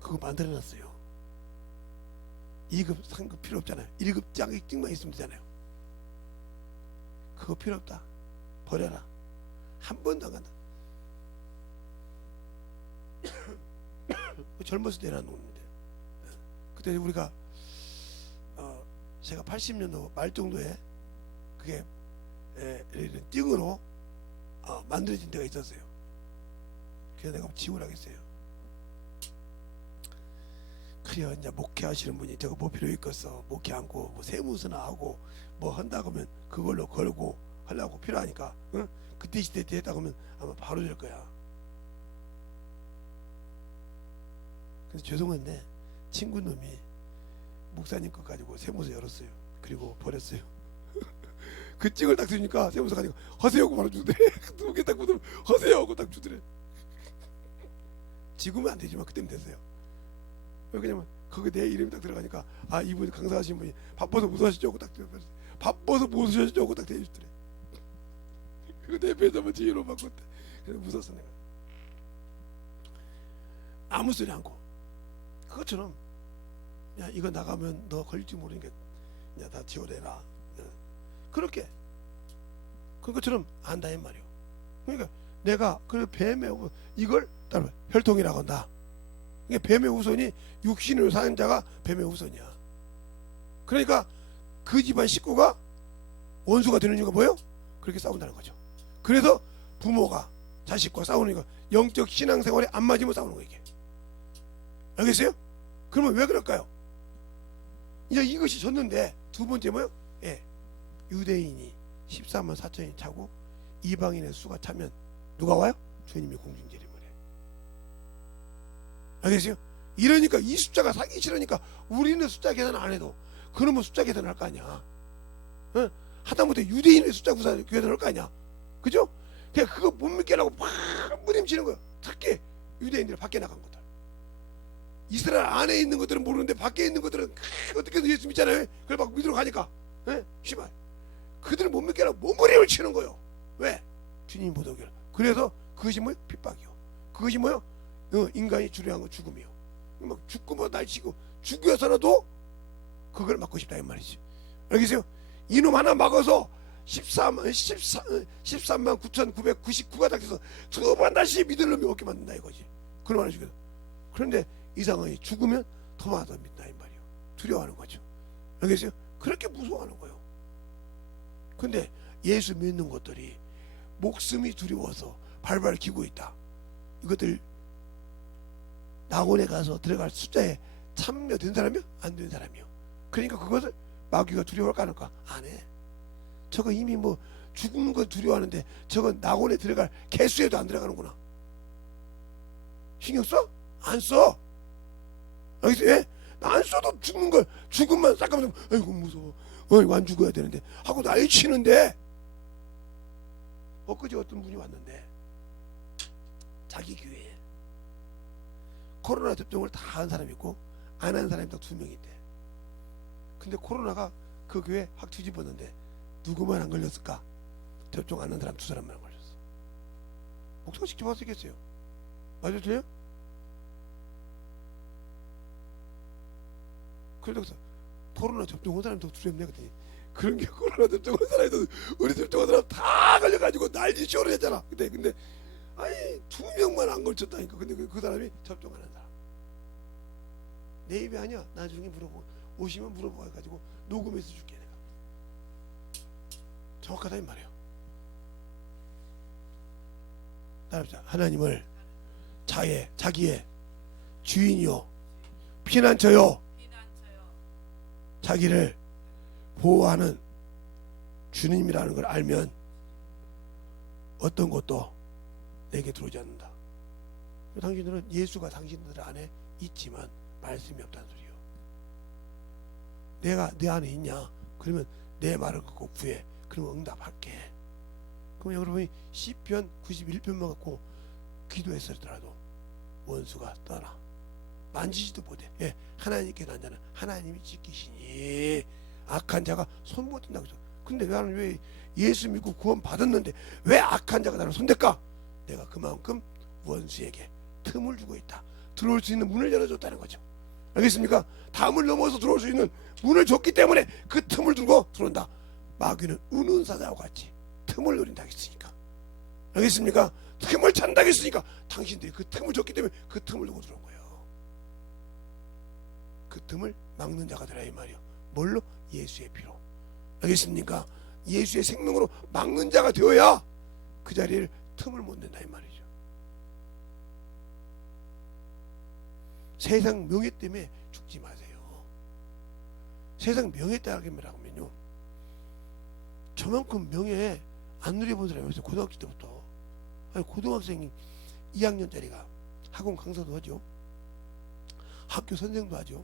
그거 만들어 놨어요. 2급 3급 필요 없잖아요. 1급 자격증만 있으면 되잖아요. 그거 필요 없다, 버려라. 한 번도 안 간다. 젊었을 때 일하는 놈인데, 그때 우리가 제가 80년도 말 정도에 그게 띵으로 만들어진 데가 있었어요. 그래서 내가 지원하겠어요. 그래요. 이제 목회하시는 분이 저거 뭐 필요 있겠어, 목회 않고 뭐 세무서나 하고 뭐 한다고 하면 그걸로 걸고 하려고 필요하니까, 응? 그때 시대 때 했다고 하면 아마 바로 될 거야. 근데 죄송한데 친구 놈이 목사님 거 가지고 세무서 열었어요. 그리고 버렸어요. 그 찍을 딱 주니까 세무서 가지고 허세요 하고 바로 주더래. 두개 딱 묻으면 허세요 하고 딱 주더래. 지금은 안 되지만 그때는 됐어요. 왜 그러냐면 거기 내 이름이 딱 들어가니까 아, 이분이 강사하신 분이 바빠서 못 하시죠 하고 딱 들어버렸어요. 바빠서 못 하시죠 하고 딱 대주더래. 그리고 내 배에다만 지혜로 바꿨대. 그래서 무서웠어 내가. 아무 소리 않고. 그것처럼 야, 이거 나가면 너 걸릴지 모르니까 야, 다 지워내라. 그렇게 그런 것처럼 안다 이 말이요. 그러니까 내가 그 뱀의 이걸 따로 혈통이라고 한다. 그러니까 뱀의 후손이 육신으로 사는 자가 뱀의 후손이야. 그러니까 그 집안 식구가 원수가 되는 이유가 뭐예요? 그렇게 싸운다는 거죠. 그래서 부모가 자식과 싸우니까 영적 신앙생활에 안 맞으면 싸우는 거예요. 이게. 알겠어요? 그러면 왜 그럴까요? 이제 이것이 졌는데 두 번째 뭐요? 예, 유대인이 14만 4천이 차고 이방인의 수가 차면 누가 와요? 주님이 공중제림을 해. 알겠어요? 이러니까 이 숫자가 사기 싫으니까 우리는 숫자 계산 안 해도 그놈은 숫자 계산을 할 거 아니야. 어? 하다못해 유대인의 숫자 계산을 할 거 아니야. 그죠? 그냥 그거 못 믿게 하려고 막 무림치는 거야. 특히 유대인들이 밖에 나간 것들. 이스라엘 안에 있는 것들은 모르는데 밖에 있는 것들은 어떻게든 예수 믿잖아요. 그걸 막 믿으러 가니까. 씨발. 그들은 못 믿게 하려고 몸부림을 치는 거예요. 왜? 주님 보도결. 그래서 그것이 뭐예요? 핍박이요. 그것이 뭐예요? 인간이 주려한 건 죽음이요. 막 죽고 뭐 날치고 죽여서라도 그걸 막고 싶다 이 말이지. 알겠어요? 이놈 하나 막아서 13만 9,999가 닥쳐서 두 번 다시 믿을 놈이 없게 만든다 이거지. 그놈 하나 죽여서. 그런데 이 상황이 죽으면 더 많아 믿다 이 말이요. 두려워하는 거죠. 알겠어요? 그렇게 무서워하는 거예요. 근데 예수 믿는 것들이 목숨이 두려워서 발발 기고 있다. 이것들 낙원에 가서 들어갈 숫자에 참여된 사람이요? 안 된 사람이요. 그러니까 그것을 마귀가 두려워할까 안 할까? 안 해. 저거 이미 뭐 죽는 건 두려워하는데 저건 낙원에 들어갈 개수에도 안 들어가는구나. 신경 써? 안 써. 알겠어요? 왜? 안 써도 죽는 걸 죽음만 싹가면 아이고 무서워. 안 죽어야 되는데 하고 난리 치는데 엊그제 어떤 분이 왔는데 자기 교회에 코로나 접종을 다 한 사람이 있고 안 한 사람이 딱 2명인데 근데 코로나가 그 교회 확 뒤집었는데 누구만 안 걸렸을까? 접종 안 한 사람 2사람만 안 걸렸어. 목사가 직접 와서 얘기했어요. 맞아요? 틀려요? 그래서 코로나 접종한 사람이 더 두렵네 그랬더니 그런 게 코로나 접종한 사람이 우리 접종한 사람 다 걸려가지고 난리 쇼를 했잖아. 근데 아니 2명만 안 걸쳤다니까. 근데 그 사람이 접종 안 한 사람. 내 입이 아니야. 나중에 물어보고 오시면 물어봐가지고 녹음해서 줄게 내가. 정확하다 이 말이에요. 따라합시다. 하나님을 자기의 주인이요 피난처요 자기를 보호하는 주님이라는 걸 알면 어떤 것도 내게 들어오지 않는다. 당신들은 예수가 당신들 안에 있지만 말씀이 없다는 소리요. 내가 내 안에 있냐? 그러면 내 말을 듣고 구해. 그러면 응답할게. 그럼 여러분이 시편 91편만 갖고 기도했었더라도 원수가 떠나 만지지도 못해. 예, 하나님께 난 자는 하나님이 지키시니 악한 자가 손 못 든다고 했어. 근데 나는 왜 예수 믿고 구원 받았는데 왜 악한 자가 나를 손댈까? 내가 그만큼 원수에게 틈을 주고 있다. 들어올 수 있는 문을 열어줬다는 거죠. 알겠습니까? 담을 넘어서 들어올 수 있는 문을 줬기 때문에 그 틈을 두고 들어온다. 마귀는 우는 사자와 같이 틈을 노린다 했으니까. 알겠습니까? 틈을 찬다 했으니까 당신들이 그 틈을 줬기 때문에 그 틈을 두고 들어온 거예요. 그 틈을 막는 자가 되라 이 말이요. 뭘로? 예수의 피로. 알겠습니까? 예수의 생명으로 막는 자가 되어야 그 자리를 틈을 못 낸다 이 말이죠. 세상 명예 때문에 죽지 마세요. 세상 명예 때문이라고 하면요, 저만큼 명예 안 누려본 사람이 있어요. 고등학교 때부터. 아니, 고등학생이 2학년짜리가 학원 강사도 하죠. 학교 선생도 하죠.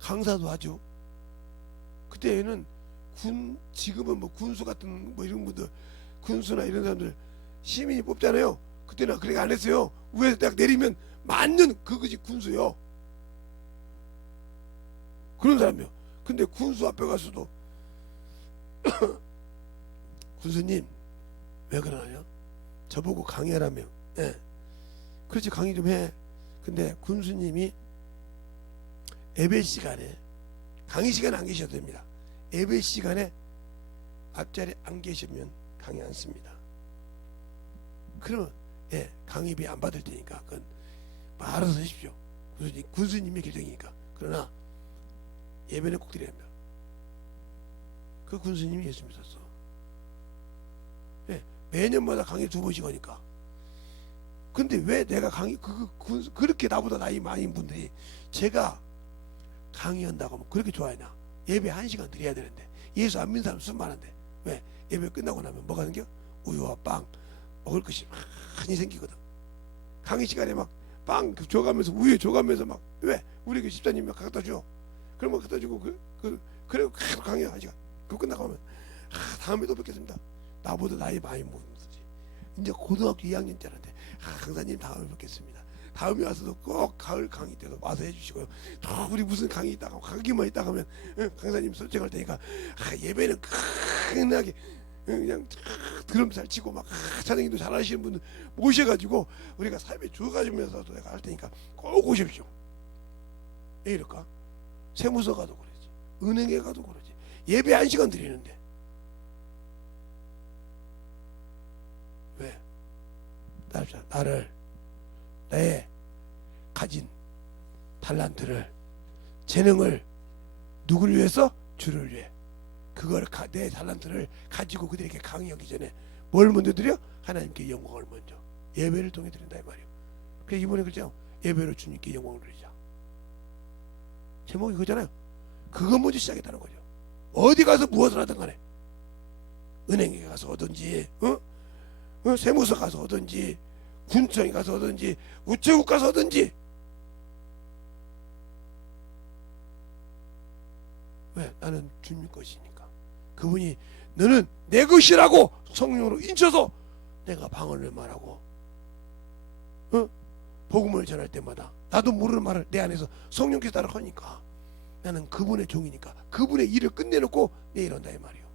강사도 하죠. 그때는 지금은 뭐 군수 같은 뭐 이런 분들, 군수나 이런 사람들 시민이 뽑잖아요. 그때는 그렇게 안 했어요. 위에서 딱 내리면 만년 그것이 군수요. 그런 사람이요. 근데 군수 앞에 가서도 군수님 왜 그러냐? 저보고 강의하라며. 예. 그렇지, 강의 좀 해. 근데 군수님이 예배 시간에, 강의 시간에 안 계셔도 됩니다. 예배 시간에 앞자리에 안 계시면 강의 안 씁니다. 그러면 강의비 안 받을 테니까 그건 알아서 하십시오. 군수님의 결정이니까. 그러나 예배는 꼭 드려야 합니다. 그 군수님이 예수 믿었어. 예, 매년마다 강의 2번씩 하니까. 근데 왜 내가 강의 그렇게 나보다 나이 많은 분들이 제가 강의한다고 하면 그렇게 좋아하냐? 예배 1시간 드려야 되는데 예수 안 믿는 사람 수많은데 왜? 예배 끝나고 나면 뭐가 생겨? 우유와 빵 먹을 것이 많이 생기거든. 강의 시간에 막 빵 줘가면서 우유 줘가면서 막 왜? 우리 그 집사님이 막 갖다 줘. 그러면 갖다 주고 그래 계속 강의 1시간. 그거 끝나고 하면 다음에 또 뵙겠습니다. 나보다 나이 많이 먹는 거지. 이제 고등학교 2학년 때라는데 강사님 다음에 뵙겠습니다. 다음에 와서도 꼭 가을 강의 때도 와서 해주시고요. 또 우리 무슨 강의 있다가 강의만 있다가 하면 강사님 설정할 테니까 예배는 크게 그냥 드럼 잘 치고 막 찬양도 잘하시는 분들 모셔가지고 우리가 삶에 주어가지면서도 내가 할 테니까 꼭 오십시오. 왜 이럴까? 세무서 가도 그러지, 은행에 가도 그러지. 예배 1시간 드리는데 왜? 나를 내 가진 달란트를 재능을 누구를 위해서? 주를 위해. 그걸 내 달란트를 가지고 그들에게 강의하기 전에 뭘 먼저 드려? 하나님께 영광을 먼저 예배를 통해 드린다 이 말이에요. 그래서 이번에 그랬죠. 예배로 주님께 영광을 드리자. 제목이 그거잖아요. 그거 먼저 시작했다는 거죠. 어디 가서 무엇을 하든 간에 은행에 가서 오든지 세무서 가서 오든지 군청에 가서 오든지 우체국 가서 오든지 왜? 나는 주님 것이니까. 그분이 너는 내 것이라고 성령으로 인쳐서 내가 방언을 말하고 복음을 전할 때마다 나도 모르는 말을 내 안에서 성령께서 따라 하니까 나는 그분의 종이니까 그분의 일을 끝내놓고 내 일한다 이 말이에요.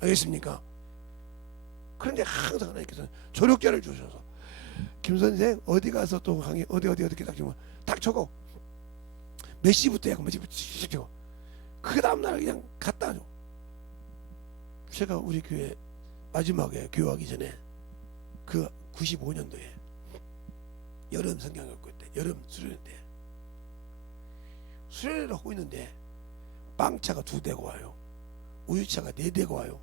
알겠습니까? 그런데 항상 하나님께서는 조력자를 주셔서 김선생 어디 가서 또 강의 어디 딱 주면 딱 적어 몇 시부터 몇 시부터 적어. 그 다음날 그냥 갖다 줘. 제가 우리 교회 마지막에 교회하기 전에 그 95년도에 여름 성경학교 때 여름 수련회 때 수련회를 하고 있는데 빵차가 2대가 와요. 우유차가 4대가 와요.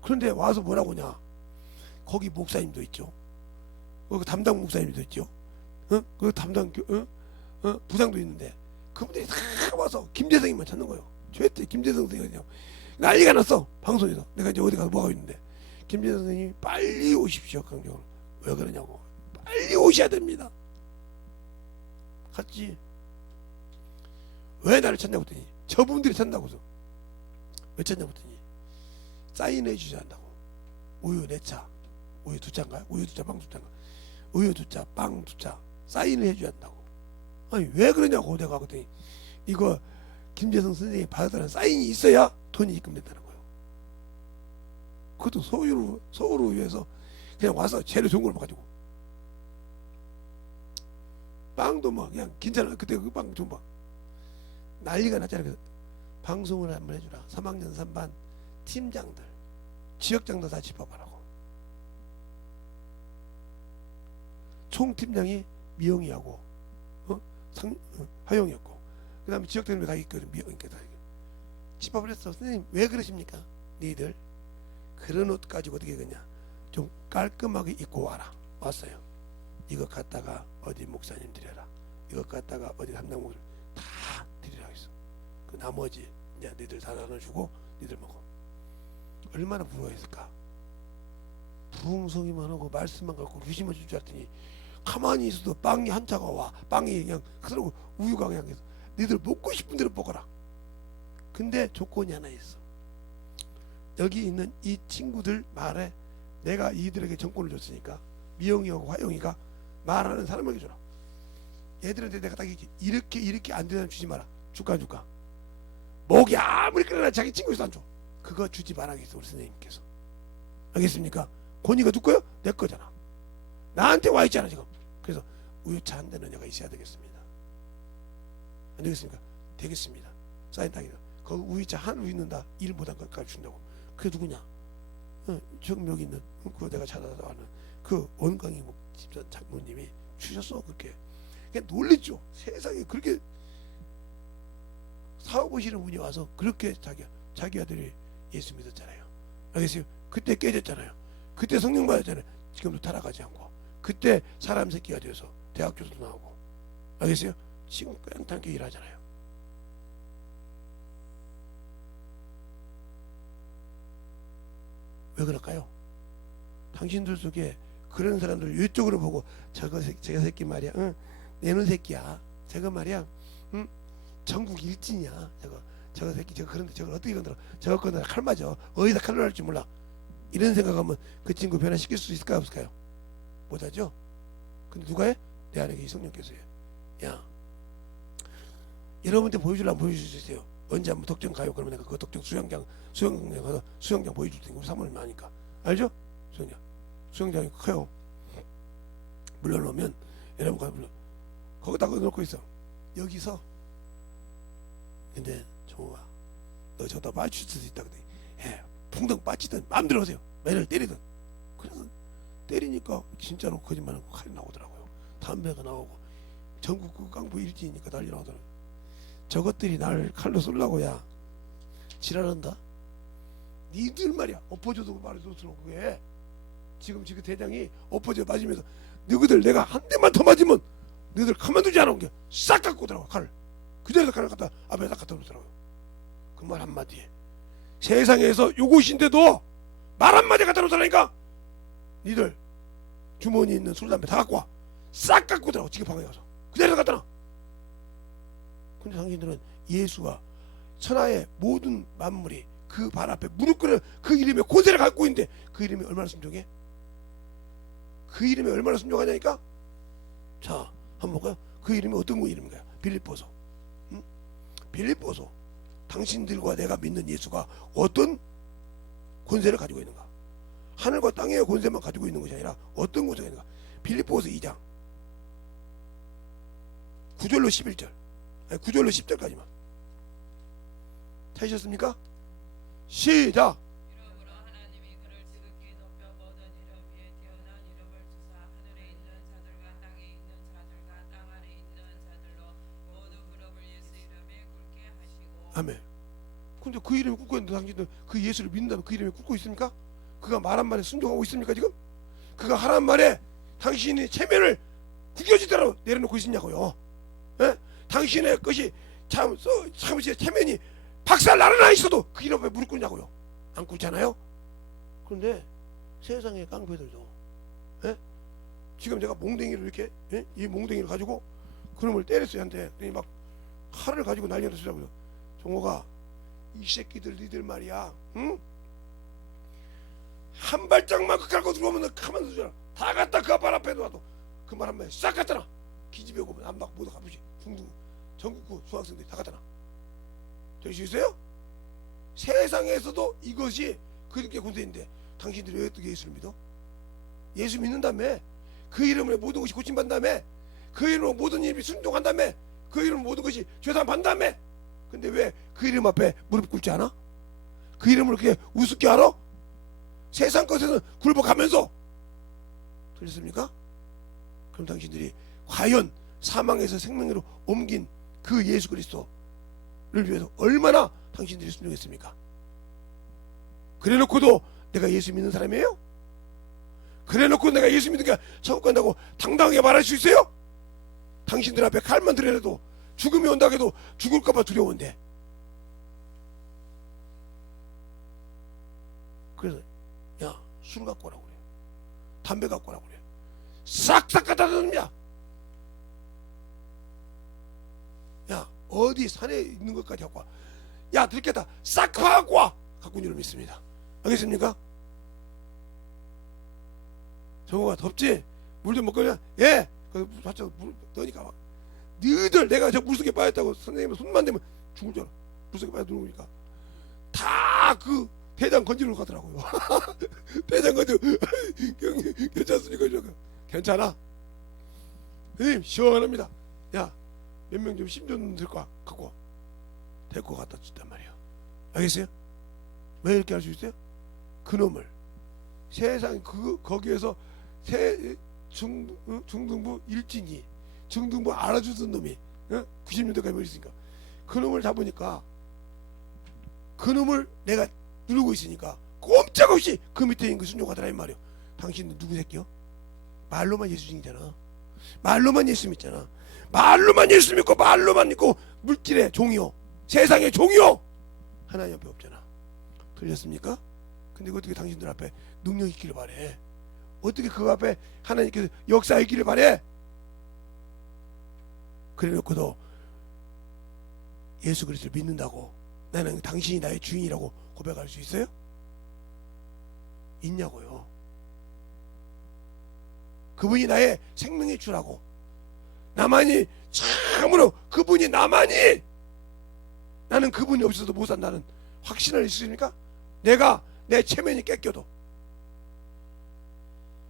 그런데 와서 뭐라고 하냐? 거기 목사님도 있죠. 그 담당 목사님도 있죠. 그 담당 부장도 있는데 그분들이 다 와서 김재성이만 찾는 거예요. 죄때 김재성 선생님이요. 난리가 났어 방송에서. 내가 이제 어디 가서 뭐하고 있는데 김재성 선생님이 빨리 오십시오 강경으로. 왜 그러냐고. 빨리 오셔야 됩니다. 갔지. 왜 나를 찾냐고 했더니 저분들이 찾는다고 해서 왜 찾냐고 했더니 사인해 주셔야 한다고. 우유 4차 우유 2차인가요? 우유 2차 빵 2차인가? 우유 2차 빵 2차 사인을 해줘야 한다고. 아니 왜 그러냐고 내가 그랬더니 이거 김재성 선생님이 받았다는 사인이 있어야 돈이 입금된다는 거예요. 그것도 서울을 위해서 그냥 와서 재료 좋은 걸 가지고 빵도 막 그냥 괜찮아. 그때 그 빵 좀 봐. 난리가 났잖아요. 그래서 방송을 한번 해주라. 3학년 3반 팀장들 지역장도 다 집합하라고. 총팀장이 미영이하고 하영이었고 그 다음에 지역장도 다 있거든. 미영이니까 다 집합을 했어. 선생님 왜 그러십니까? 너희들 그런 옷 가지고 어떻게 그냐 좀 깔끔하게 입고 와라. 왔어요. 이거 갖다가 어디 목사님 드려라. 이거 갖다가 어디 담당 목사님 다 드리라고 했어. 그 나머지 이제 너희들 다 나눠주고 너희들 먹어. 얼마나 부러워했을까. 부흥성이만 하고 말씀만 갖고 루시만 줄 줄 알았더니 가만히 있어도 빵이 한 차가 와. 빵이 그냥 그러고 우유가 그냥 해서 너희들 먹고 싶은 대로 먹어라. 근데 조건이 하나 있어. 여기 있는 이 친구들 말에 내가 이들에게 정권을 줬으니까 미영이하고 화영이가 말하는 사람에게 줘라. 얘들한테 내가 딱 이렇게 안 되는 주지 마라. 줄까 안 줄까? 목이 아무리 끓여나 자기 친구에서 안 줘. 그거 주지 말아야겠어 우리 선생님께서. 알겠습니까? 권위가 누구요? 내 거잖아. 나한테 와 있잖아 지금. 그래서 우유차 한 대는 내가 있어야 되겠습니다. 안 되겠습니까? 되겠습니다. 사인 당이다. 거기 우유차 한 우유 넣는다. 일 못한 것까지 준다고. 그게 누구냐? 지금 여기 있는 그거 내가 찾아서 하는 그 원광희 집사 장모님이 주셨어. 그렇게 그냥 놀랬죠. 세상에 그렇게 사업 오시는 분이 와서 그렇게 자기 아들이 예수 믿었잖아요. 알겠어요? 그때 깨졌잖아요. 그때 성령 받았잖아요. 지금도 타락하지 않고 그때 사람 새끼가 되어서 대학 교수도 나오고 알겠어요? 지금 깽탄게 일하잖아요. 왜 그럴까요? 당신들 속에 그런 사람들 이쪽으로 보고 저거 새끼 말이야, 응? 내는 새끼야. 저거 말이야, 응? 전국 일진이야. 저거 새끼 저거 그런데 저걸 어떻게 건드려? 저거 건드려 칼 맞아. 어디다 칼로 할지 몰라. 이런 생각하면 그 친구 변화시킬 수 있을까요, 없을까요? 못하죠. 근데 누가 해? 내 안에 이 성령께서 해. 야, 여러분한테 보여주려면 보여줄 수 있어요. 언제 한번 덕정 가요? 그러면 내가 그 덕정 수영장 가서 수영장 보여줄 테니까 우리 사모님 아니까 알죠? 수영장이 커요. 물러놓으면 여러분 가서 거기다 넣고 있어. 여기서 근데 정우가 너 저다 빠질 수도 있다. 근데 풍덩 빠지든 마음대로 하세요. 매를 때리든. 그래서 때리니까 진짜로 거짓말하고 칼이 나오더라고요. 담배가 나오고 전국 그 깡부 일진이니까 난리 나오더라고요. 저것들이 날 칼로 쏠라고 야 지랄한다. 니들 말이야 엎어져도 말해도 들어. 그게 지금 대장이 엎어져 맞으면서 너희들 내가 한 대만 더 맞으면 너희들 가만두지 않은 게 싹 갖고 오더라고. 칼을 그대로 칼을 갖다 앞에다 갖다 놓더라고요. 그 말 한마디에 세상에서 요것인데도 말 한마디 갖다 놓더라니까. 니들 주머니 있는 술 담배 다 갖고 와. 싹 갖고 오더라고. 지금 방에 가서 그대로 갖다 놔. 근데 당신들은 예수와 천하의 모든 만물이 그 발 앞에 무릎 꿇는 그 이름의 권세를 갖고 있는데 그 이름이 얼마나 순종해? 그 이름이 얼마나 순종하냐니까. 자 한번 볼까요? 그 이름이 어떤 이름인가요? 빌립보서. 응? 빌립보서. 당신들과 내가 믿는 예수가 어떤 권세를 가지고 있는가? 하늘과 땅의 권세만 가지고 있는 것이 아니라 어떤 권세가 있는가? 빌립보서 2장 9절로 11절 9절로 10절까지만 찾으셨습니까? 시작. 이러므로 하나님이 그를 지극히 높여 모든 이름 위에 뛰어난 이름을 주사 하늘에 있는 자들과 땅에 있는 자들과 땅 아래 있는 자들로 모두 무릎을 예수 이름에 꿇게 하시고. 아멘. 근데 그 이름에 꿇고 있는데 당신들 그 예수를 믿는다면 그 이름에 꿇고 있습니까? 그가 말한 말에 순종하고 있습니까 지금? 그가 하란 말에 당신이 체면을 구겨지더라도 내려놓고 있느냐고요. 예? 당신의 것이 참 체면이 박살 나나 있어도 그 이름 앞에 무릎 꿇냐고요. 안 꿇잖아요. 그런데 세상의 깡패들도 지금 제가 몽댕이를 이렇게 이 몽댕이를 가지고 그놈을 때렸어요. 한테 막 칼을 가지고 난리가 났더라고요. 종호가 이 새끼들 니들 말이야, 응? 한 발짝만 그 깔고 들어오면 가만히 두잖아. 다 갖다 그 발 앞에 놔도 그 말 한마디 싹 갖다놔. 기집애 오면 안막 모두 가보지. 중등 전국구 수학생들이 다 갖다놔. 될 수 있어요? 세상에서도 이것이 그렇게 군대인데 당신들이 왜 어떻게 예수를 믿어? 예수 믿는다며. 그 이름으로 모든 것이 고침받는다며. 그 이름으로 모든 일이 순종한다며. 그 이름으로 모든 것이 죄사함 받는다며. 근데 왜 그 이름 앞에 무릎 꿇지 않아? 그 이름을 그렇게 우습게 알아? 세상 것에는 굴복하면서. 들렸습니까? 그럼 당신들이 과연 사망에서 생명으로 옮긴 그 예수 그리스도를 위해서 얼마나 당신들이 순종했습니까? 그래놓고도 내가 예수 믿는 사람이에요? 그래놓고 내가 예수 믿는 게 천국 간다고 당당하게 말할 수 있어요? 당신들 앞에 칼만 들여도 죽음이 온다 해도 죽을까봐 두려운데. 그래서 야, 술 갖고 오라고 그래. 담배 갖고 오라고 그래. 싹싹 갖다 놓느냐. 야, 어디 산에 있는 것까지 갖고 와. 야, 들켰다. 싹 갖고 와. 갖고 온 줄을 믿습니다. 알겠습니까? 정우가 덥지? 물 좀 먹거냐? 예. 그 받쳐 물 넣으니까 막. 너희들 내가 저 물속에 빠졌다고 선생님 손만 대면 죽을 줄 알아. 물속에 빠져 누우니까 다 그 대장 건지러 가더라고요. 대장 건지 괜찮습니까? 괜찮아? 선생님 시원합니다. 야, 몇 명 좀 심 좀 들 거야. 갖고 와. 데리고 갖다 줬단 말이야. 알겠어요? 왜 이렇게 할 수 있어요? 그놈을 세상 거기에서 중등부 일진이 중등부 알아주던 놈이 90년대까지 있으니까 그놈을 잡으니까 그놈을 내가 누르고 있으니까 꼼짝없이 그 밑에 있는 그 순종하더라 이 말이요. 당신 누구 새끼요? 말로만 예수 중이잖아. 말로만 예수 믿잖아. 말로만 예수 믿고 말로만 믿고 물질의 종이요, 세상의 종이요, 하나님 앞에 없잖아. 틀렸습니까? 근데 어떻게 당신들 앞에 능력 있기를 바래? 어떻게 그 앞에 하나님께서 역사 있기를 바래? 그래놓고도 예수 그리스도를 믿는다고 나는 당신이 나의 주인이라고 고백할 수 있어요? 있냐고요. 그분이 나의 생명의 주라고, 나만이 참으로 그분이 나만이, 나는 그분이 없어도 못 산다는 확신을 있으십니까? 내가 내 체면이 꺾여도.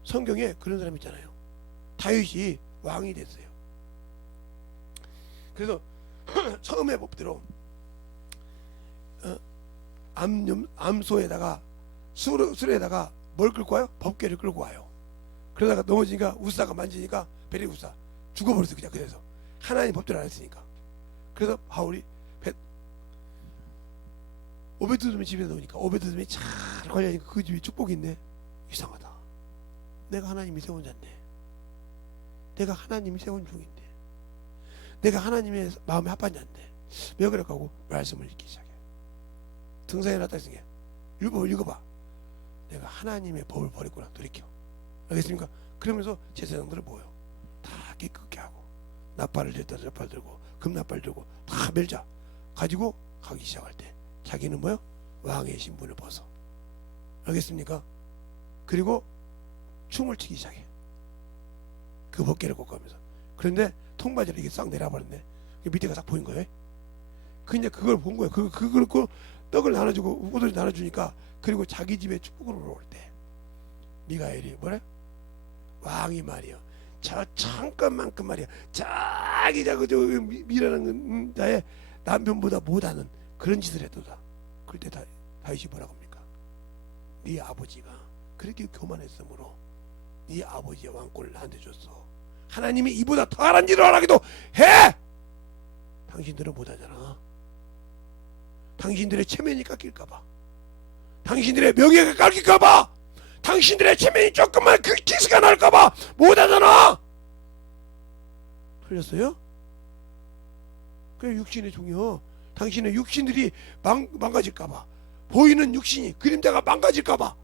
성경에 그런 사람 있잖아요. 다윗이 왕이 됐어요. 그래서 처음에 법대로 암소에다가 술에다가 뭘 끌고 와요? 법궤를 끌고 와요. 그러다가 넘어지니까 우사가 만지니까 베리 우사 죽어버렸어요. 그냥 그래서 하나님 법대로 안 했으니까. 그래서 바울이 오베드돔의 집에 넣으니까 오베드돔이 잘 관리하니까 그 집에 축복이 있네. 이상하다. 내가 하나님이 세운 자인데, 내가 하나님이 세운 종인데, 내가 하나님의 마음에 합한 자인데 왜 그럴까 하고 말씀을 읽기 시작해. 등산에 놨다 했으니까 읽어봐. 내가 하나님의 법을 버렸구나. 돌이켜. 알겠습니까? 그러면서 제사장들을 모여 다 깨끗게 하고 나팔을 들다 나팔 들고 금나팔 들고 다 멜자 가지고 가기 시작할 때 자기는 뭐요? 왕의 신분을 벗어. 알겠습니까? 그리고 춤을 추기 시작해. 그 법궤를 꽂고 하면서. 그런데 통바지를 이게 싹 내려버렸네. 밑에가 싹 보인 거예요. 그냥 그걸 본 거예요. 그걸 떡을 나눠주고 우도를 나눠주니까, 그리고 자기 집에 축복을 올 때 미가엘이 뭐래? 왕이 말이요, 저 잠깐만큼 말이야, 자기가 그저 미라는 자의 남편보다 못하는 그런 짓을 해도다. 그럴 때 다윗이 뭐라고 합니까? 네 아버지가 그렇게 교만했으므로 네 아버지의 왕권을 나한테 줬어. 하나님이 이보다 더한 일을 하라기도 해. 당신들은 못하잖아. 당신들의 체면이 깎일까봐, 당신들의 명예가 깎일까봐, 당신들의 체면이 조금만 그 기스가 날까봐 못하잖아. 틀렸어요? 그래, 육신의 종이요. 당신의 육신들이 망가질까봐, 보이는 육신이 그림자가 망가질까봐,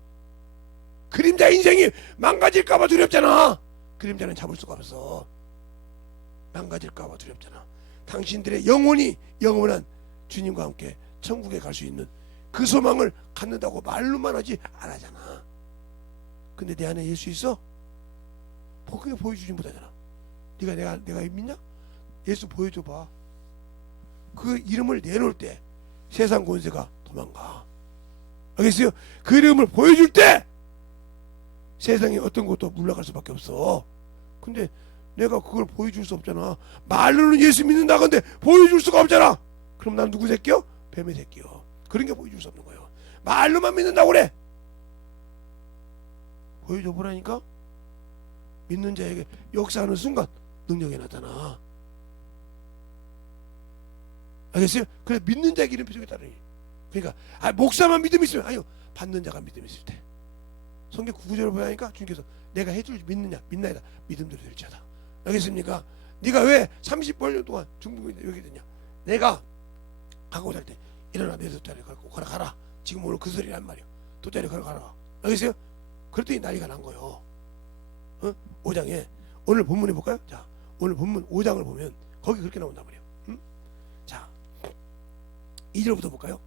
그림자 인생이 망가질까봐 두렵잖아. 그림자는 잡을 수가 없어. 망가질까봐 두렵잖아. 당신들의 영혼이 영원한 주님과 함께 천국에 갈 수 있는 그 소망을 갖는다고 말로만 하지 안 하잖아. 근데 내 안에 예수 있어? 그게 보여주지 못하잖아. 내가 믿냐? 예수 보여줘봐. 그 이름을 내놓을 때 세상 권세가 도망가. 알겠어요? 그 이름을 보여줄 때 세상에 어떤 것도 물러갈 수밖에 없어. 근데 내가 그걸 보여줄 수 없잖아. 말로는 예수 믿는다건데 보여줄 수가 없잖아. 그럼 난 누구 새끼요? 뱀의 새끼요. 그런 게 보여줄 수 없는 거예요. 말로만 믿는다고 그래. 보여줘 보라니까. 믿는 자에게 역사하는 순간 능력이 나타나. 알겠어요? 그래, 믿는 자에게 이런 표정이 따르니. 그러니까 목사만 믿음이 있으면 아니요, 받는 자가 믿음이 있을 때. 성경 9절을 보니까 주님께서 내가 해줄 믿느냐 믿나이다. 믿음대로 될 자다. 알겠습니까? 네가 왜 38년 동안 중국에 여기 됐냐? 내가 가고 살 때 일어나 내 돗자리 걸고 걸어가라. 지금 오늘 그 소리란 말이야. 돗자리 걸어가라. 알겠어요? 그랬더니 난리가 난 거예요. 5장에 오늘 본문에 볼까요? 자, 오늘 본문 5장을 보면 거기 그렇게 나온단 말이에요. 자, 2절부터 볼까요?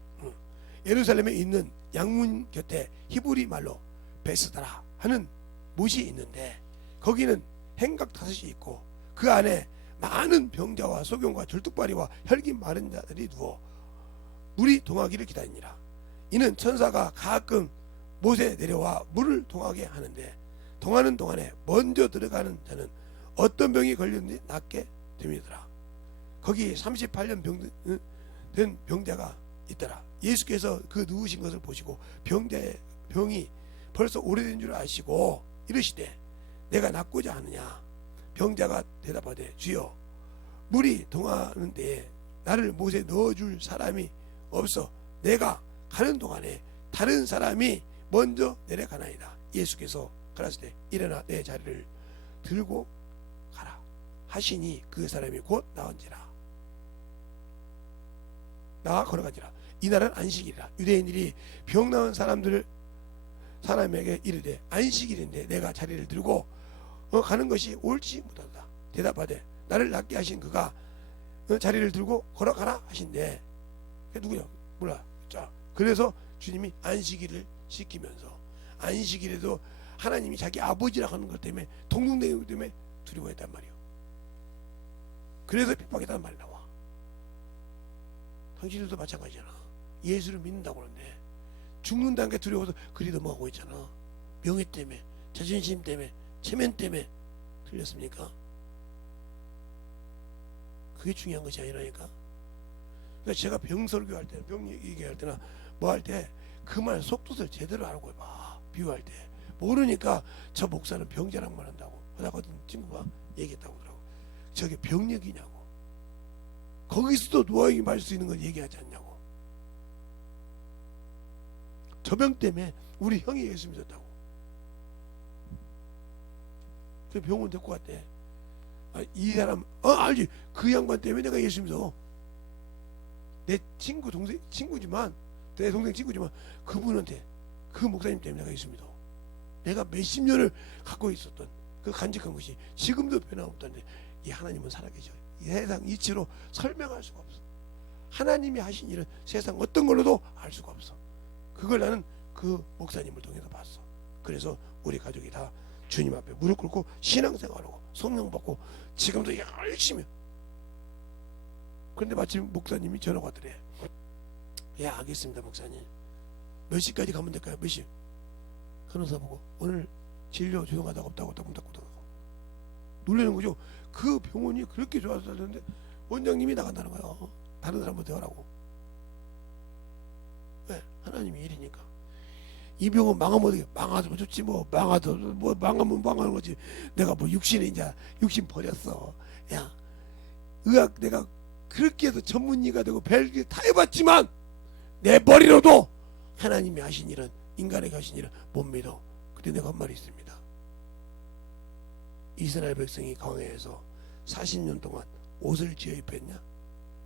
예루살렘에 있는 양문 곁에 히브리 말로 베스다라 하는 못이 있는데, 거기는 행각 5이 있고 그 안에 많은 병자와 소경과 절뚝발이와 혈기 마른 자들이 누워 물이 동하기를 기다리니라. 이는 천사가 가끔 못에 내려와 물을 동하게 하는데, 동하는 동안에 먼저 들어가는 자는 어떤 병이 걸렸는지 낫게 됨이더라. 거기 38년 된 병자가 있더라. 예수께서 그 누우신 것을 보시고 병자의 병이 벌써 오래된 줄 아시고 이르시되 내가 낫고자 하느냐. 병자가 대답하되 주여, 물이 동하는 데에 나를 못에 넣어줄 사람이 없어 내가 가는 동안에 다른 사람이 먼저 내려가나이다. 예수께서 가라사대 때 일어나 내 자리를 들고 가라 하시니 그 사람이 곧 나은지라. 나가 걸어가지라. 이날은 안식일이라. 유대인들이 병 나은 사람에게 이르되 안식일인데 내가 자리를 들고 가는 것이 옳지 못하다. 대답하되 나를 낫게 하신 그가 자리를 들고 걸어가라 하신대. 그게 누구냐? 몰라. 자, 그래서 주님이 안식일을 시키면서 안식일에도 하나님이 자기 아버지라 하는 것 때문에 동등되기 때문에 두려워했단 말이에요. 그래서 핍박했단 말이 나와. 당신들도 마찬가지잖아. 예수를 믿는다고 하는데 죽는다는 게 두려워서 그리 넘어가고 있잖아. 명예 때문에, 자존심 때문에, 체면 때문에. 틀렸습니까? 그게 중요한 것이 아니라니까. 그러니까 제가 병 설교할 때, 병 얘기할 때나 뭐 할 때 그 말 속뜻을 제대로 알고 해봐. 비유할 때 모르니까 저 목사는 병 자랑만 한다고 하다가 어떤 친구가 얘기했다고 하더라고. 저게 병력이냐고. 거기서도 누워있기 말 수 있는 걸 얘기하지 않냐고. 저 병 때문에 우리 형이 예수 믿었다고. 그 병원 데리고 갔대. 이 사람 알지. 그 양반 때문에 내가 예수 믿어. 내 친구 동생 친구지만 내 동생 친구지만 그분한테 그 목사님 때문에 내가 예수 믿어. 내가 몇십 년을 갖고 있었던 그 간직한 것이 지금도 변함없다는데 이 하나님은 살아계셔. 이 세상 이치로 설명할 수가 없어. 하나님이 하신 일은 세상 어떤 걸로도 알 수가 없어. 그걸 나는 그 목사님을 통해서 봤어. 그래서 우리 가족이 다 주님 앞에 무릎 꿇고 신앙생활하고 성령 받고 지금도 열심히. 그런데 마침 목사님이 전화가 왔더래. 예, 알겠습니다 목사님. 몇 시까지 가면 될까요? 몇 시? 간호사 보고 오늘 진료 조용하다고 없다고 딱 놀라는 거죠. 그 병원이 그렇게 좋았었는데 원장님이 나간다는 거예요. 다른 사람한테 하라고. 왜? 하나님의 일이니까. 이 병원 망하면 어떻게? 망하도 좋지 뭐. 망하도 뭐 망하면 망하는 거지. 내가 뭐 육신에 이제 육신 버렸어. 야, 의학 내가 그렇게 해서 전문의가 되고 별게 다 해봤지만 내 머리로도 하나님이 하신 일은 인간에게 하신 일은 못 믿어. 그때 내가 한 말이 있습니다. 이스라엘 백성이 광야에서 40년 동안 옷을 지어 입혔냐?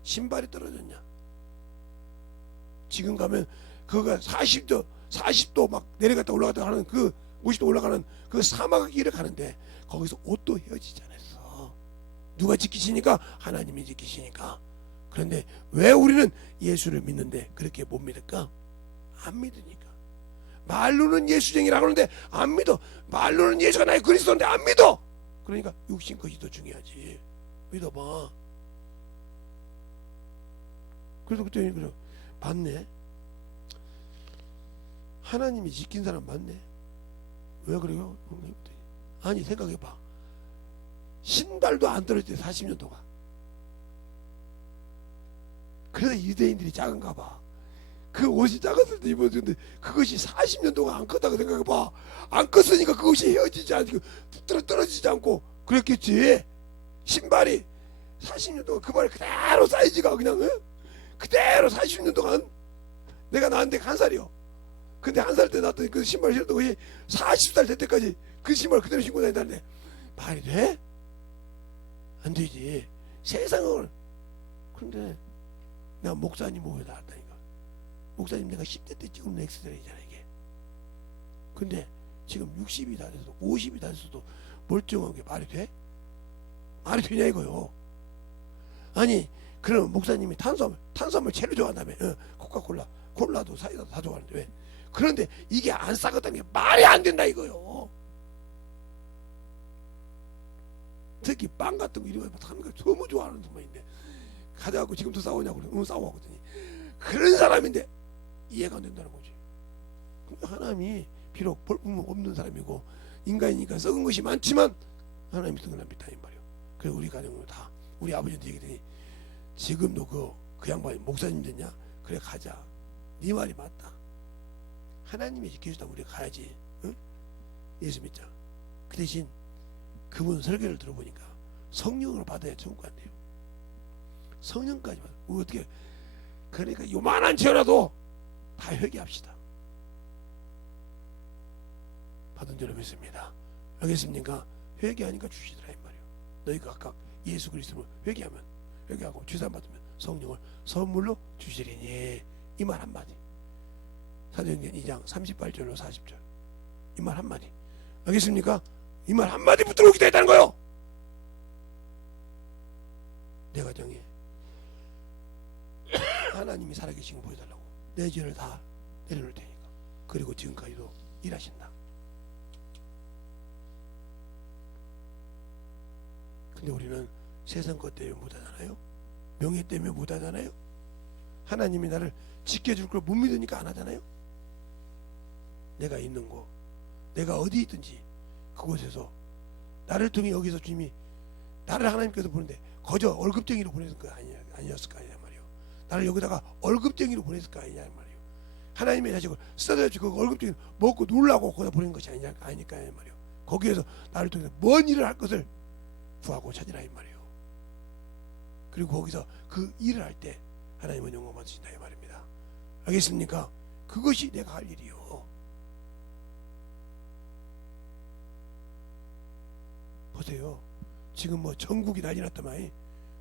신발이 떨어졌냐? 지금 가면 그가 40도 막 내려갔다 올라갔다 하는 그 50도 올라가는 그 사막 길을 가는데 거기서 옷도 헤어지지 않았어. 누가 지키시니까? 하나님이 지키시니까. 그런데 왜 우리는 예수를 믿는데 그렇게 못 믿을까? 안 믿으니까. 말로는 예수쟁이라고 하는데 안 믿어. 말로는 예수가 나의 그리스도인데 안 믿어. 그러니까 육신 것이 더 중요하지. 믿어봐. 그래서 그때 그래 맞네. 하나님이 지킨 사람 맞네. 왜 그래요? 아니 생각해봐. 신발도 안 떨어질 때 40년 동안. 그래서 유대인들이 작은가 봐. 그 옷이 작았을 때 입었는데 그것이 40년 동안 안 컸다고 생각해봐. 안 컸으니까 그것이 헤어지지 않고 떨어지지 않고 그랬겠지. 신발이 40년 동안 그 발 그대로 사이즈가 그냥 그대로 40년 동안 내가 나한테 한 살이요. 근데 한 살 때 나왔더니 그 신발 신었던 것이 40살 될 때까지 그 신발 그대로 신고 다닌다는데 말이 돼? 안 되지. 세상을. 그런데 내가 목사님 모여 나왔다니까. 목사님 내가 10대 때 찍은 엑스레이잖아 이게. 근데 지금 60이 다 돼서 50이 다 돼서도 멀쩡한 게 말이 돼? 말이 되냐 이거요. 아니 그럼 목사님이 탄수화물 제일 좋아한다며. 콜라도 사이다도 다 좋아하는데 왜? 그런데 이게 안 싸겠다는 게 말이 안 된다 이거요. 특히 빵 같은 거 이런 거 하는 거 너무 좋아하는 사람인데 가져가고 지금도 싸우냐고 그래. 싸워하거든요. 그런 사람인데 이해가 안 된다는 거지. 하나님이 비록 볼품 없는 사람이고 인간이니까 썩은 것이 많지만 하나님이 승근합니다 이 말이요. 그래서 우리 가정은 다 우리 아버지한테 얘기했더니 지금도 그 양반이 목사님 됐냐? 그래 가자. 네 말이 맞다. 하나님이 지켜주다 우리가 가야지. 응? 예수 믿자. 그 대신 그분 설교를 들어보니까 성령을 받아야 천국 간대요. 성령까지 받아. 어떻게? 그러니까 요만한 죄라도 다 회개합시다. 받은 줄로 믿습니다. 알겠습니까? 회개하니까 주시더라 이 말이요. 너희가 각각 예수 그리스도로 회개하면 회개하고 주사 받으면 성령을 선물로 주시리니 이 말 한마디. 사도행전 2장 38절로 40절 이 말 한마디. 알겠습니까? 이 말 한마디 붙들어 오기도 했다는 거요. 내 가정에 하나님이 살아계신 거 보여달라고. 내 죄를 다 내려놓을 테니까. 그리고 지금까지도 일하신다. 근데 우리는 세상 것 때문에 못하잖아요. 명예 때문에 못하잖아요. 하나님이 나를 지켜줄 걸 못 믿으니까 안 하잖아요. 내가 있는 곳, 내가 어디 있든지 그곳에서 나를 통해 여기서 주님이 나를 하나님께서 보는데 거저 월급쟁이로 보냈을 거 아니었을 거 아니냐 말이에요. 나를 여기다가 월급쟁이로 보냈을 거 아니냐 말이에요. 하나님의 자식을 쓰다듬지 그 월급쟁이 먹고 놀라고 거기다 보낸 것이 아니니까 말이에요. 거기에서 나를 통해서 뭔 일을 할 것을 구하고 찾으라 이 말이에요. 그리고 거기서 그 일을 할 때 하나님은 영광 받으신다 이 말입니다. 알겠습니까? 그것이 내가 할 일이요. 보세요. 지금 뭐 전국이 난리 났더만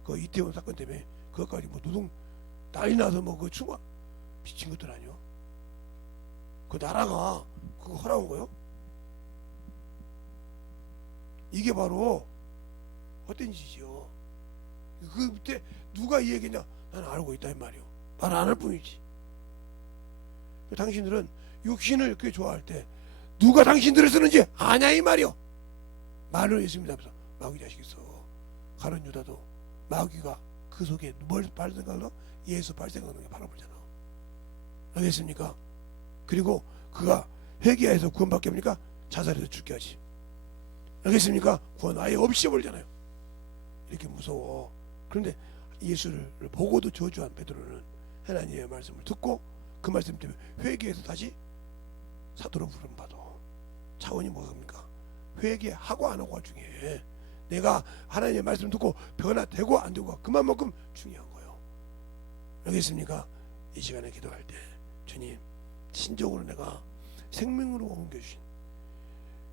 그 이태원 사건 때문에 그것까지 뭐 노동 난리 나서 뭐 그 충화 미친 것들 아니요. 그 나라가 그거 허락한 거요. 이게 바로 헛된 짓이요. 그때 누가 이 얘기냐? 나는 알고 있다 이 말이요. 말 안 할 뿐이지. 당신들은 육신을 그렇게 좋아할 때 누가 당신들을 쓰는지 아냐 이 말이요. 말을 예수님 앞에서 마귀 자식 있어. 가룟 유다도 마귀가 그 속에 뭘 발생하나? 예수 발생하는 게 바라보잖아. 알겠습니까? 그리고 그가 회개해서 구원받게 하니까 자살해서 죽게 하지. 알겠습니까? 구원 아예 없이 버리잖아요. 이렇게 무서워. 그런데 예수를 보고도 저주한 베드로는 하나님의 말씀을 듣고 그 말씀 때문에 회개해서 다시 사도로 부름받아. 차원이 뭐입니까? 회개하고 안 하고가 중요해. 내가 하나님의 말씀 듣고 변화되고 안 되고가 그만큼 중요한 거예요. 알겠습니까? 이 시간에 기도할 때 주님 신적으로 내가 생명으로 옮겨주신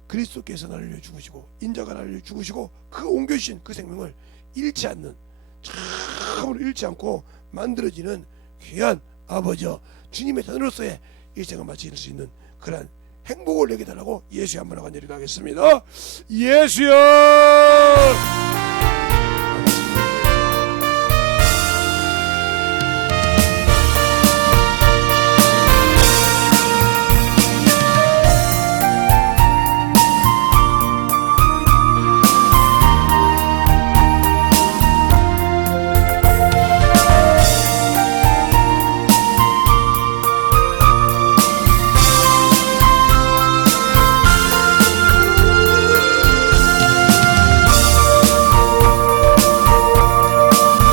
그리스도께서 나를 위해 죽으시고 인자가 나를 위해 죽으시고 그 옮겨주신 그 생명을 잃지 않는 참으로 잃지 않고 만들어지는 귀한 아버지여 주님의 자녀로서의 일생을 마칠 수 있는 그러한 행복을 내게 달라고 예수의 한번 간절히 기도하겠습니다. 예수여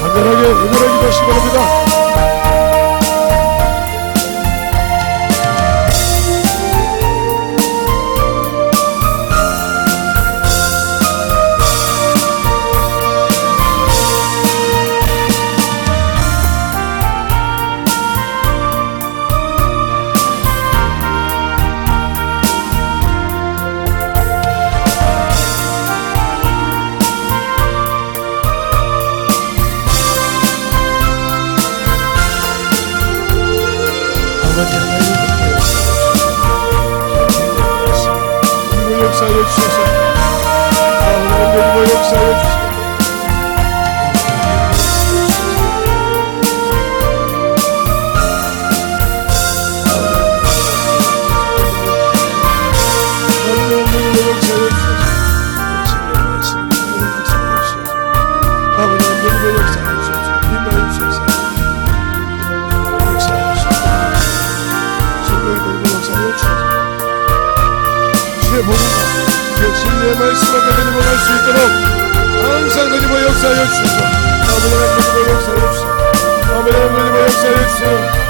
기도하시기 바랍니다. 역사하여 주소서. 하나님 역사하여 주소서. 진리의 말씀을 가지고 갈 수 있도록 항상 가지고 역사하여 주소서. 아버지 하나님 가지고 역사하여 주소서. 아버지 하나님 가지고 역사하여 주소서.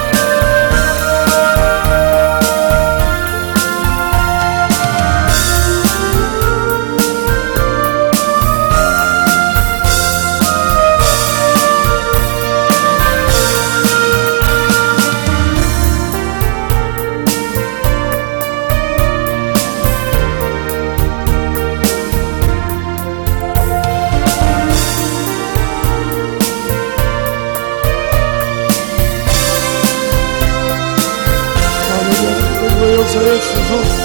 주셔서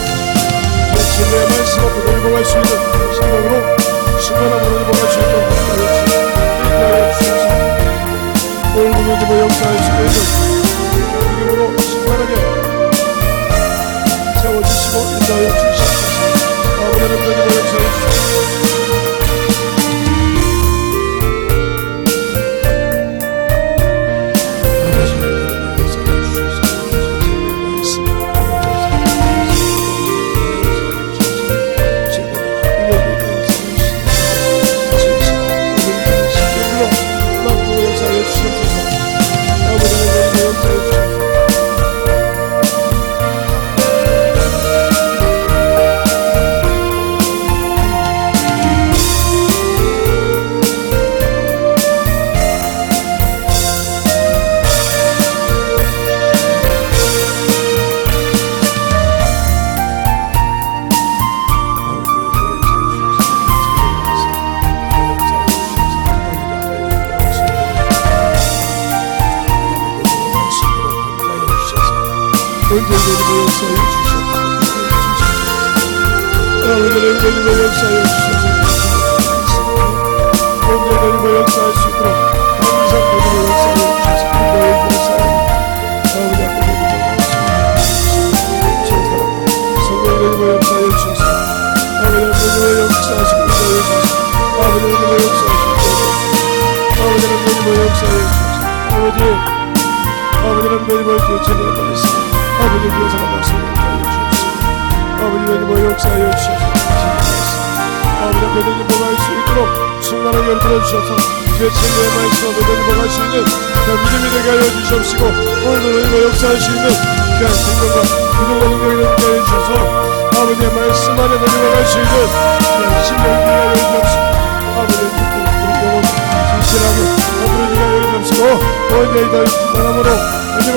진리의 말씀 앞에 넓어갈 수 있는 생각으로 순간함으로 넓어갈 수 있도록 인도하여 주셔서 오늘도 주님의 역사의 시대에는 믿음으로 신만하게 채워주시고 인도하여 주시옵소서. 아버지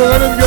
하나님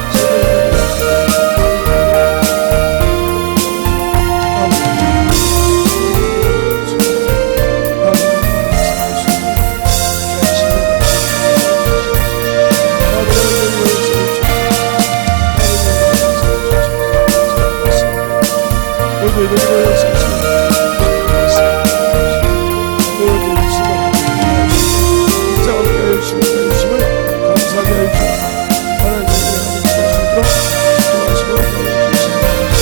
주님의 역사의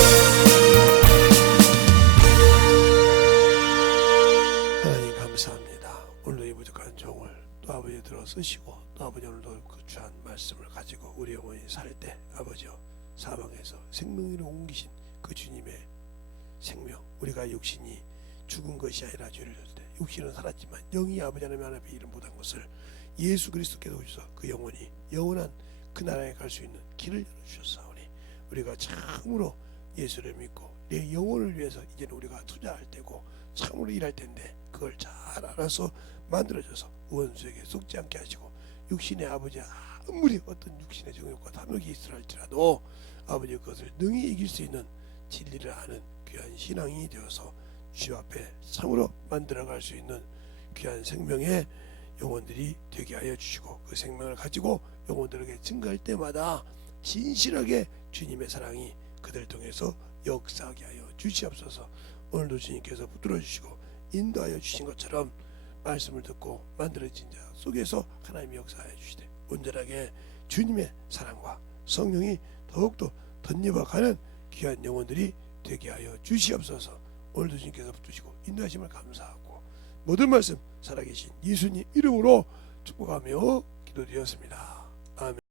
주셔서 쓰시고 또 아버지 오늘도 그 주한 말씀을 가지고 우리 영혼이 살 때 아버지여 사방에서 생명으로 옮기신 그 주님의 생명, 우리가 육신이 죽은 것이 아니라 죄를 졌을 때 육신은 살았지만 영이 아버지 하나님 앞에 이름 못한 것을 예수 그리스도께서 오셔서 그 영혼이 영원한 그 나라에 갈 수 있는 길을 열어주셨사오니 우리가 참으로 예수를 믿고 내 영혼을 위해서 이제는 우리가 투자할 때고 참으로 일할 텐데 그걸 잘 알아서 만들어줘서 원수에게 속지 않게 하시고 육신의 아버지 아무리 어떤 육신의 정욕과 탐욕이 있으라 할지라도 아버지 그것을 능히 이길 수 있는 진리를 아는 귀한 신앙이 되어서 주 앞에 참으로 만들어갈 수 있는 귀한 생명의 영혼들이 되게 하여 주시고 그 생명을 가지고 영혼들에게 증거할 때마다 진실하게 주님의 사랑이 그들 통해서 역사하게 하여 주시옵소서. 오늘도 주님께서 붙들어 주시고 인도하여 주신 것처럼 말씀을 듣고 만들어진 자 속에서 하나님이 역사하여 주시되 온전하게 주님의 사랑과 성령이 더욱더 덧입어가는 귀한 영혼들이 되게 하여 주시옵소서. 오늘도 주님께서 붙드시고 인도하심을 감사하고 모든 말씀 살아계신 예수님 이름으로 축복하며 기도드렸습니다. 아멘.